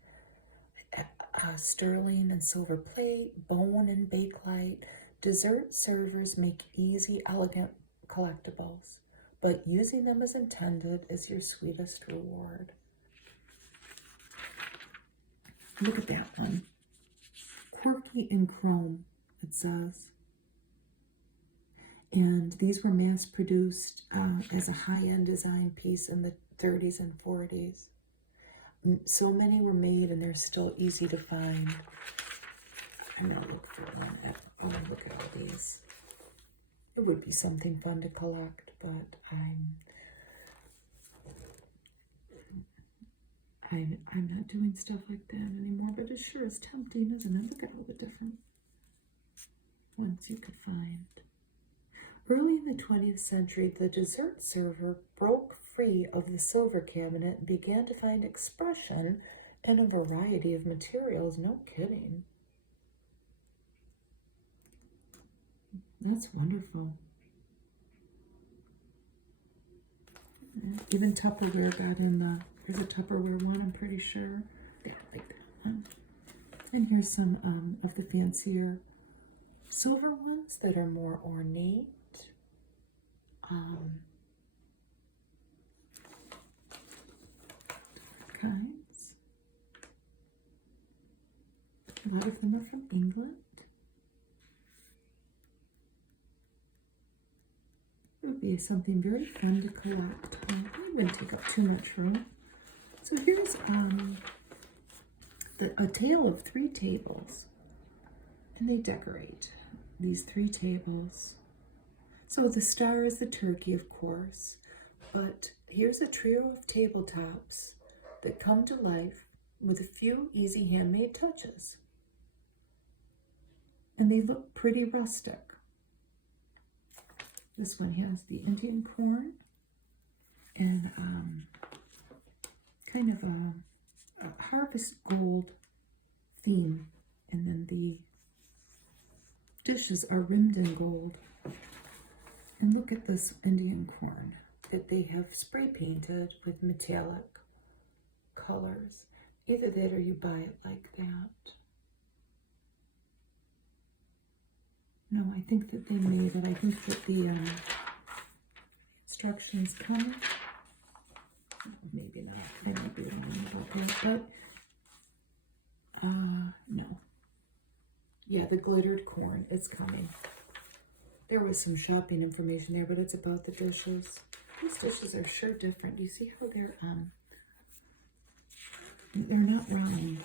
Sterling and silver plate, bone and bakelite. Dessert servers make easy, elegant collectibles, but using them as intended is your sweetest reward. Look at that one. Quirky in chrome, it says. And these were mass produced as a high-end design piece in the 30s and 40s. So many were made and they're still easy to find. I'm going to look for one. Oh, look at all these. It would be something fun to collect, but I'm not doing stuff like that anymore, but it sure is tempting, isn't it? Look at all the different ones you could find. Early in the 20th century, the dessert server broke free of the silver cabinet and began to find expression in a variety of materials. No kidding. That's wonderful. Even Tupperware got in there's a Tupperware one, I'm pretty sure. Yeah, I like that one. And here's some of the fancier silver ones that are more ornate. Kinds. A lot of them are from England. It would be something very fun to collect. It wouldn't take up too much room. So here's a tale of 3 tables. And they decorate these 3 tables. So the star is the turkey, of course. But here's a trio of tabletops that come to life with a few easy handmade touches. And they look pretty rustic. This one has the Indian corn and kind of a harvest gold theme. And then the dishes are rimmed in gold. And look at this Indian corn that they have spray painted with metallic colors. Either that or you buy it like that. No, I think that they made it. I think that the instructions come. Maybe not. I might be wrong about that, but no. Yeah, the glittered corn is coming. There was some shopping information there, but it's about the dishes. These dishes are sure different. You see how they're not round.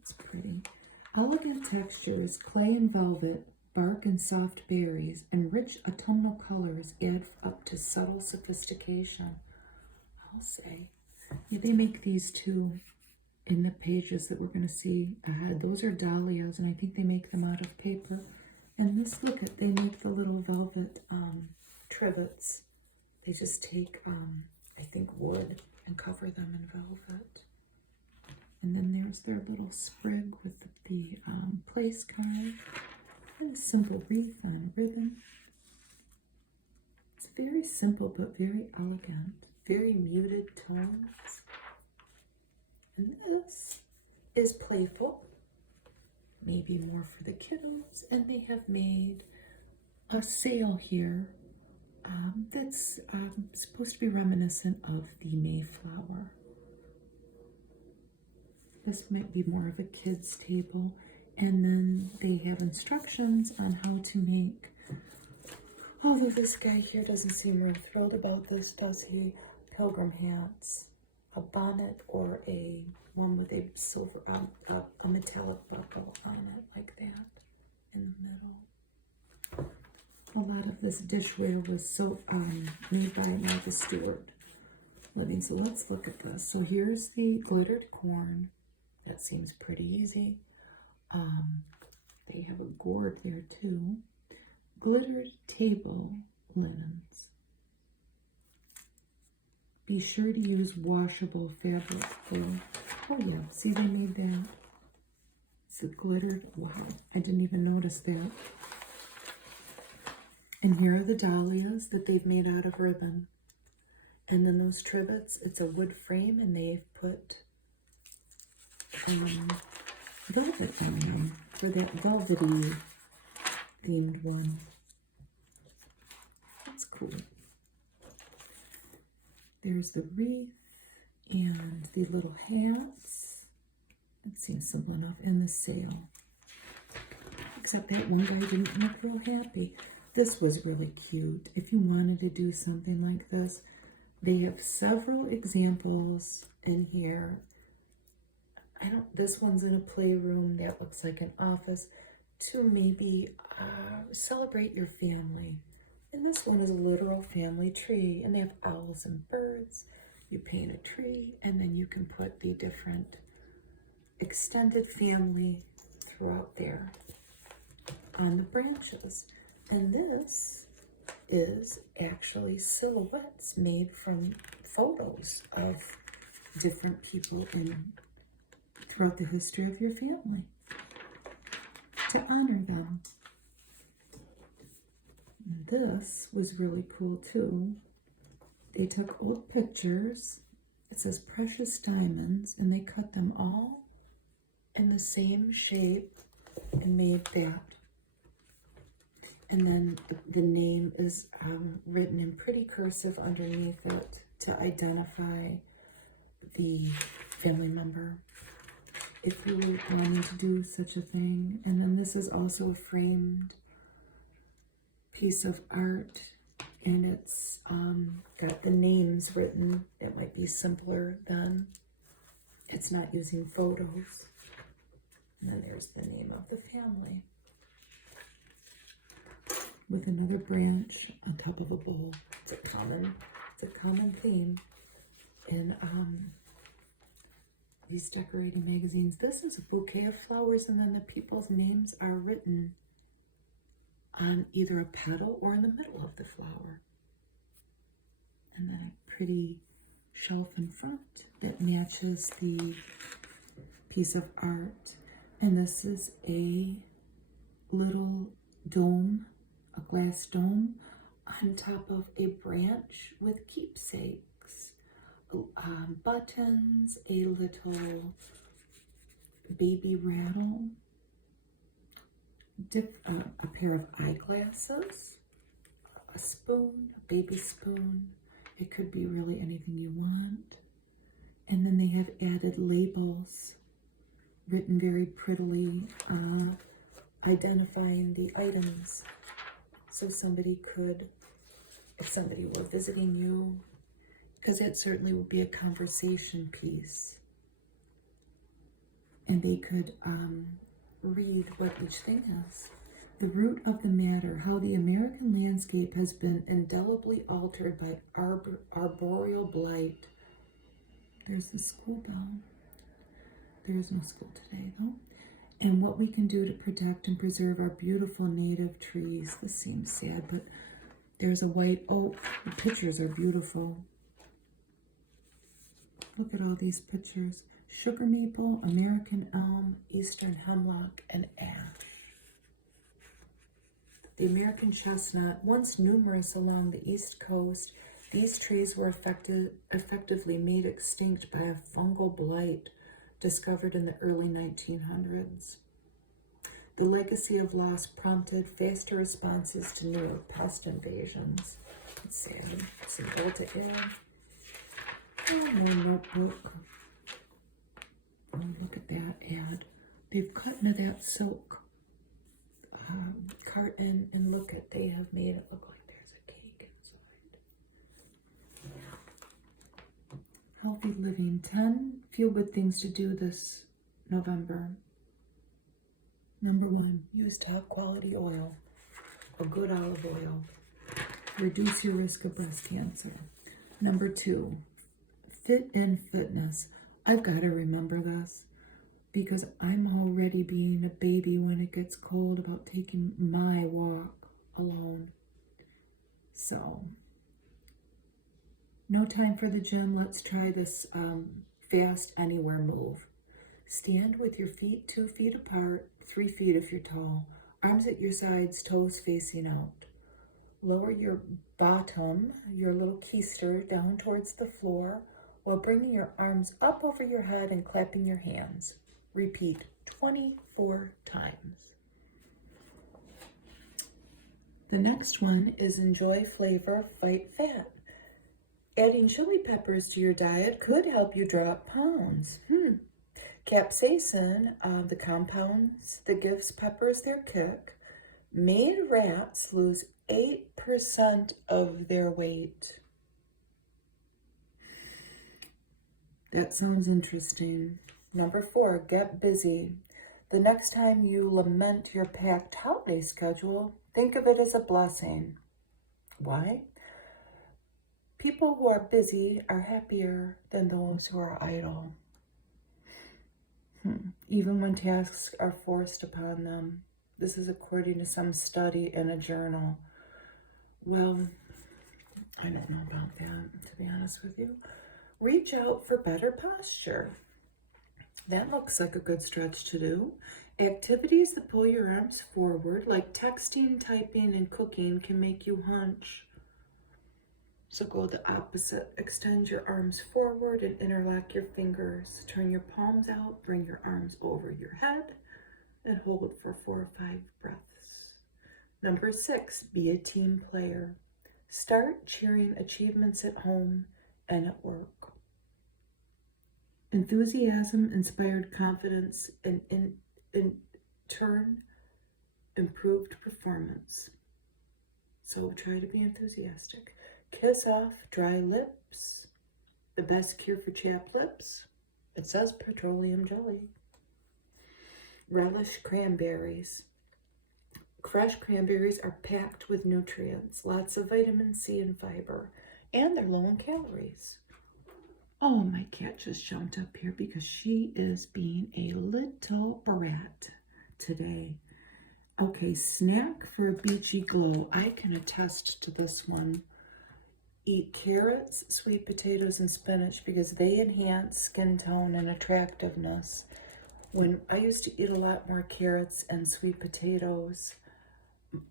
It's pretty. Elegant textures, clay and velvet, bark and soft berries, and rich autumnal colors add up to subtle sophistication. I'll say. Yeah, they make these too in the pages that we're going to see ahead. Those are dahlias, and I think they make them out of paper. And this, look at, they make the little velvet trivets. They just take, I think, wood and cover them in velvet. And then there's their little sprig with the place card and a simple wreath on ribbon. It's very simple but very elegant, very muted tones. And this is playful, maybe more for the kiddos, and they have made a sail here that's supposed to be reminiscent of the Mayflower. This might be more of a kid's table, and then they have instructions on how to make, although this guy here doesn't seem real thrilled about this, does he? Pilgrim hats. A bonnet or a one with a silver, a metallic buckle on it like that in the middle. A lot of this dishware was made by Martha Stewart Living. So let's look at this. So here's the glittered corn. That seems pretty easy. They have a gourd there too. Glittered table linens. Be sure to use washable fabric glue. Oh yeah, see they made that. It's a glittered. Wow, I didn't even notice that. And here are the dahlias that they've made out of ribbon. And then those trivets, it's a wood frame, and they've put velvet on them for that velvety themed one. That's cool. There's the wreath and the little hats. It seems simple enough. And the sail. Except that one guy didn't look real happy. This was really cute. If you wanted to do something like this, they have several examples in here. This one's in a playroom that looks like an office to maybe celebrate your family. And this one is a literal family tree, and they have owls and birds. You paint a tree, and then you can put the different extended family throughout there on the branches. And this is actually silhouettes made from photos of different people throughout the history of your family to honor them. This was really cool too. They took old pictures. It says precious diamonds, and they cut them all in the same shape and made that. And then the name is written in pretty cursive underneath it to identify the family member, if you were wanting to do such a thing. And then this is also a framed piece of art, and it's got the names written. It might be simpler then. It's not using photos. And then there's the name of the family with another branch on top of a bowl. It's a common theme in these decorating magazines. This is a bouquet of flowers, and then the people's names are written on either a petal or in the middle of the flower. And then a pretty shelf in front that matches the piece of art. And this is a little dome, a glass dome on top of a branch with keepsakes, buttons, a little baby rattle, a pair of eyeglasses, a spoon, a baby spoon. It could be really anything you want. And then they have added labels written very prettily, identifying the items. So somebody could, if somebody were visiting you, because it certainly would be a conversation piece, and they could read what each thing is. The root of the matter, how the American landscape has been indelibly altered by arboreal blight. There's the school bell. There's no school today, though. And what we can do to protect and preserve our beautiful native trees. This seems sad, but there's a white oak. The pictures are beautiful. Look at all these pictures. Sugar maple, American elm, eastern hemlock, and ash. The American chestnut, once numerous along the East Coast, these trees were effectively made extinct by a fungal blight discovered in the early 1900s. The legacy of loss prompted faster responses to newer pest invasions. Let's see, I need some gold to add. Oh, no notebook. Oh, look at that ad. They've cut into that silk carton, and look at, they have made it look like there's a cake inside. Healthy living. 10 feel-good things to do this November. Number 1, use top quality oil, a good olive oil. Reduce your risk of breast cancer. Number 2, fit in fitness. I've got to remember this because I'm already being a baby when it gets cold about taking my walk alone. So No time for the gym. Let's try this fast anywhere move. Stand with your feet 2 feet apart, 3 feet if you're tall. Arms at your sides, toes facing out. Lower your bottom, your little keister, down towards the floor while bringing your arms up over your head and clapping your hands. Repeat 24 times. The next one is enjoy flavor, fight fat. Adding chili peppers to your diet could help you drop pounds. Capsaicin, the compounds that gives peppers their kick, made rats lose 8% of their weight. That sounds interesting. Number 4, get busy. The next time you lament your packed holiday schedule, think of it as a blessing. Why? People who are busy are happier than those who are idle. Even when tasks are forced upon them. This is according to some study in a journal. Well, I don't know about that, to be honest with you. Reach out for better posture. That looks like a good stretch to do. Activities that pull your arms forward, like texting, typing, and cooking, can make you hunch. So go the opposite. Extend your arms forward and interlock your fingers. Turn your palms out, bring your arms over your head, and hold for 4 or 5 breaths. Number 6, be a team player. Start cheering achievements at home and at work. Enthusiasm inspired confidence and in turn improved performance. So try to be enthusiastic. Kiss off dry lips. The best cure for chapped lips? It says petroleum jelly. Relish cranberries. Fresh cranberries are packed with nutrients, lots of vitamin C and fiber, and they're low in calories. Oh, my cat just jumped up here because she is being a little brat today. Okay, snack for a beachy glow. I can attest to this one. Eat carrots, sweet potatoes, and spinach because they enhance skin tone and attractiveness. When I used to eat a lot more carrots and sweet potatoes,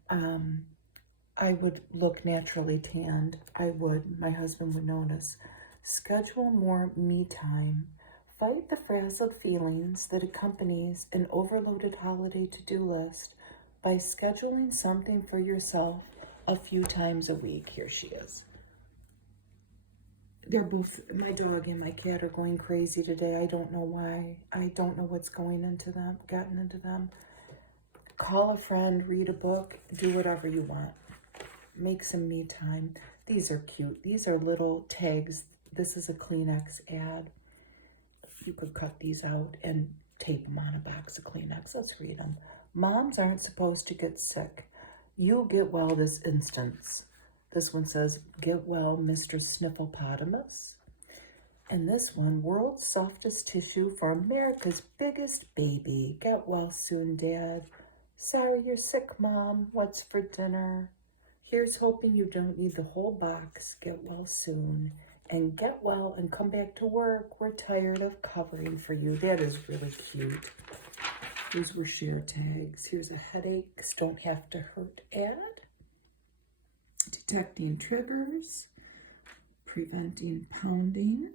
I would look naturally tanned. I would. My husband would notice. Schedule more me time. Fight the frazzled feelings that accompanies an overloaded holiday to-do list by scheduling something for yourself a few times a week. Here she is. They're both, my dog and my cat are going crazy today. I don't know why. I don't know what's gotten into them. Call a friend, read a book, do whatever you want. Make some me time. These are cute. These are little tags. This is a Kleenex ad. You could cut these out and tape them on a box of Kleenex. Let's read them. Moms aren't supposed to get sick. You get well this instance. This one says, get well, Mr. Snifflepotamus. And this one, world's softest tissue for America's biggest baby. Get well soon, Dad. Sorry you're sick, Mom. What's for dinner? Here's hoping you don't need the whole box. Get well soon. And get well and come back to work. We're tired of covering for you. That is really cute. These were share tags. Here's a headaches don't have to hurt ad. Detecting triggers. Preventing pounding.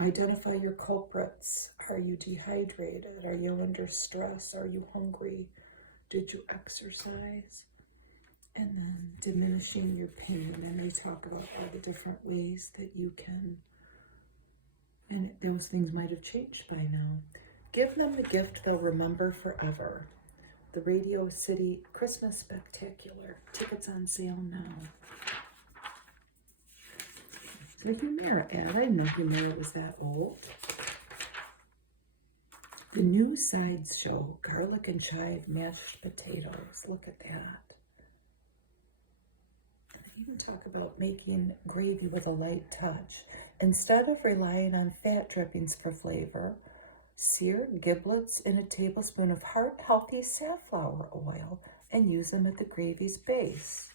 Identify your culprits. Are you dehydrated? Are you under stress? Are you hungry? Did you exercise? And then diminishing your pain. And they talk about all the different ways that you can, and those things might have changed by now. Give them the gift they'll remember forever. The Radio City Christmas Spectacular. Tickets on sale now. The Humira ad. I didn't know Humira was that old. The new sideshow, garlic and chive mashed potatoes. Look at that. They even talk about making gravy with a light touch. Instead of relying on fat drippings for flavor, sear giblets in a tablespoon of heart-healthy safflower oil and use them at the gravy's base.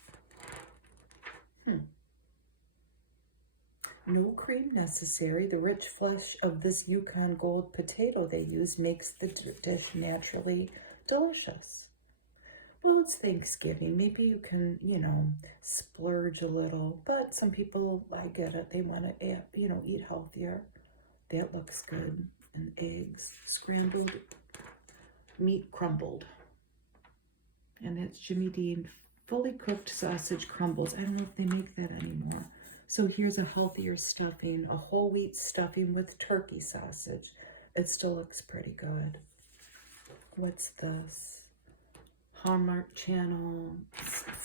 No cream necessary. The rich flesh of this Yukon Gold potato they use makes the dish naturally delicious. Well, it's Thanksgiving. Maybe you can, splurge a little. But some people, I get it, they want to, eat healthier. That looks good. And eggs, scrambled meat crumbled. And that's Jimmy Dean fully cooked sausage crumbles. I don't know if they make that anymore. So here's a healthier stuffing, a whole wheat stuffing with turkey sausage. It still looks pretty good. What's this? Hallmark Channel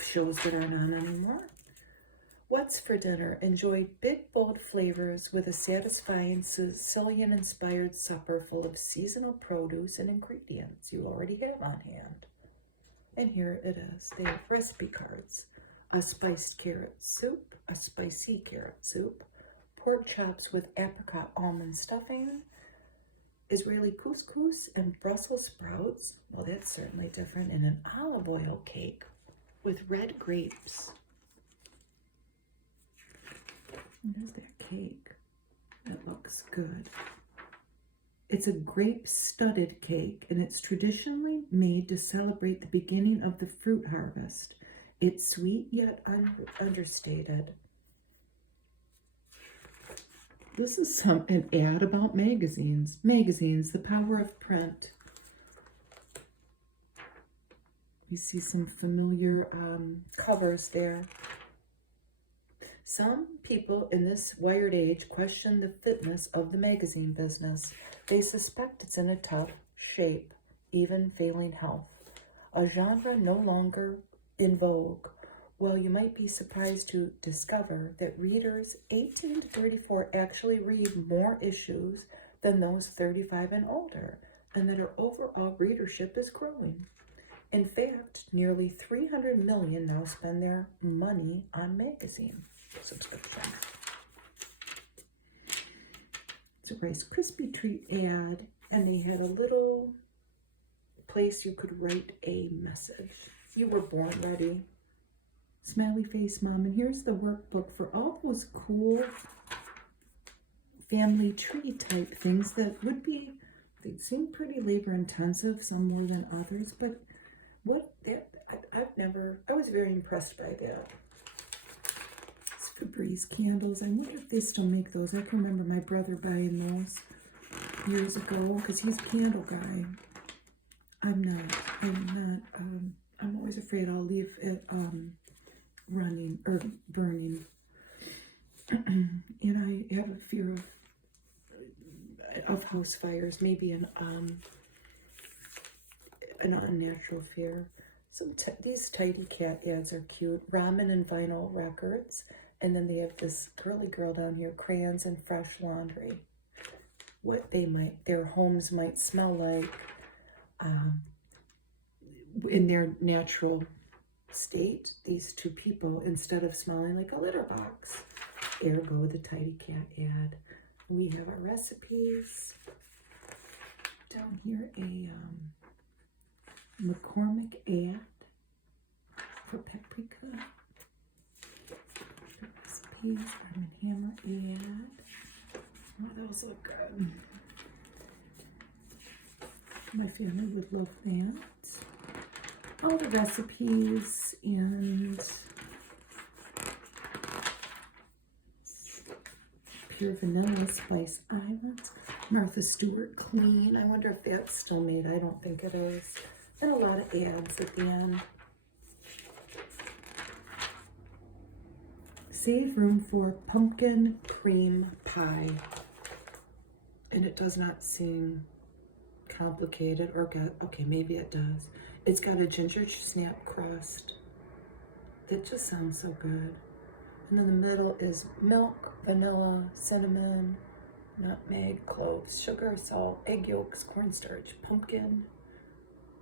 shows that aren't on anymore. What's for dinner? Enjoy big, bold flavors with a satisfying Sicilian-inspired supper full of seasonal produce and ingredients you already have on hand. And here it is. They have recipe cards. A spiced carrot soup, a spicy carrot soup, pork chops with apricot almond stuffing, Israeli couscous and Brussels sprouts. Well, that's certainly different. And an olive oil cake with red grapes. What is that cake? That looks good. It's a grape-studded cake, and it's traditionally made to celebrate the beginning of the fruit harvest. It's sweet yet understated. This is an ad about magazines. Magazines, the power of print. You see some familiar covers there. Some people in this wired age question the fitness of the magazine business. They suspect it's in a tough shape, even failing health. A genre no longer in vogue. Well, you might be surprised to discover that readers 18 to 34 actually read more issues than those 35 and older, and that our overall readership is growing. In fact, nearly 300 million now spend their money on magazine subscription. It's a Rice Krispie treat ad, and they had a little place you could write a message. You were born ready. Smiley face mom. And here's the workbook for all those cool family tree type things that would be, they seem pretty labor intensive, some more than others, but I was very impressed by that. Febreze candles. I wonder if they still make those. I can remember my brother buying those years ago because he's a candle guy. I'm always afraid I'll leave it running or burning. And I have a fear of house fires, maybe an unnatural fear. These Tidy Cat ads are cute. Ramen and vinyl records. And then they have this girly girl down here, crayons and fresh laundry. What their homes might smell like in their natural state, these two people, instead of smelling like a litter box. Ergo, the Tidy Cat ad. We have our recipes. Down here, a McCormick ad for paprika. Recipes, Arm & Hammer ad. Oh, those look good. My family would love that. All the recipes and pure vanilla spice islands. Martha Stewart Clean. I wonder if that's still made. I don't think it is. And a lot of ads at the end. Save room for pumpkin cream pie. And it does not seem complicated or okay, maybe it does. It's got a ginger snap crust. That just sounds so good. And then the middle is milk, vanilla, cinnamon, nutmeg, cloves, sugar, salt, egg yolks, cornstarch, pumpkin,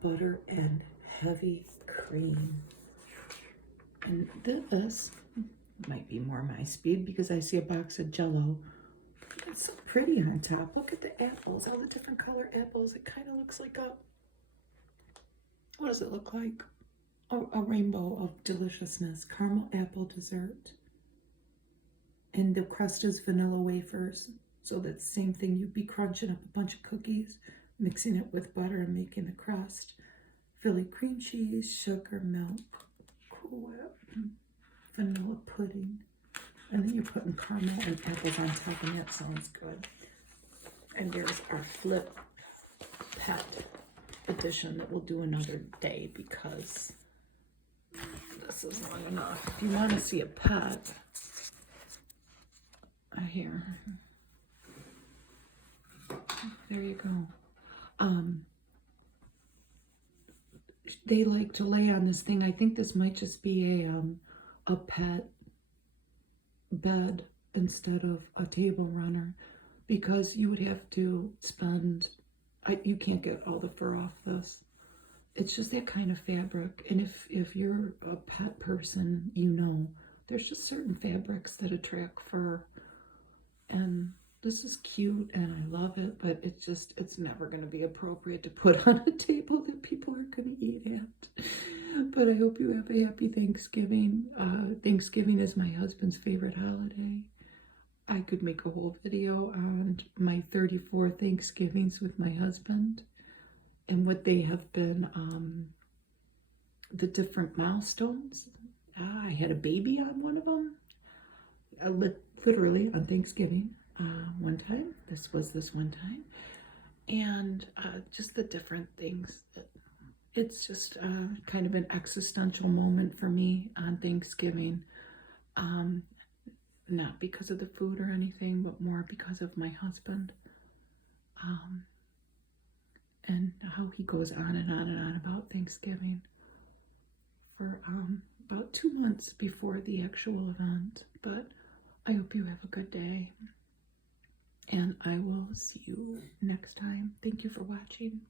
butter, and heavy cream. And this might be more my speed because I see a box of Jell-O. It's so pretty on top. Look at the apples, all the different color apples. It kind of looks like what does it look like? A rainbow of deliciousness. Caramel apple dessert. And the crust is vanilla wafers. So that's the same thing. You'd be crunching up a bunch of cookies, mixing it with butter and making the crust. Philly cream cheese, sugar, milk, Cool Whip, vanilla pudding. And then you're putting caramel and apples on top, and that sounds good. And there's our flip pet edition that we'll do another day because this is not enough. If you want to see a pet, here. There you go. They like to lay on this thing. I think this might just be a pet bed instead of a table runner, because you would have to spend, you can't get all the fur off this. It's just that kind of fabric. And if you're a pet person, you know, there's just certain fabrics that attract fur. And this is cute and I love it, but it's never going to be appropriate to put on a table that people are going to eat at. But I hope you have a happy Thanksgiving. Thanksgiving is my husband's favorite holiday. I could make a whole video on my 34 Thanksgivings with my husband and what they have been, the different milestones. I had a baby on one of them, literally on Thanksgiving. One time, this one time, and just the different things. It's just kind of an existential moment for me on Thanksgiving, not because of the food or anything, but more because of my husband, and how he goes on and on and on about Thanksgiving for about 2 months before the actual event. But I hope you have a good day. And I will see you next time. Thank you for watching.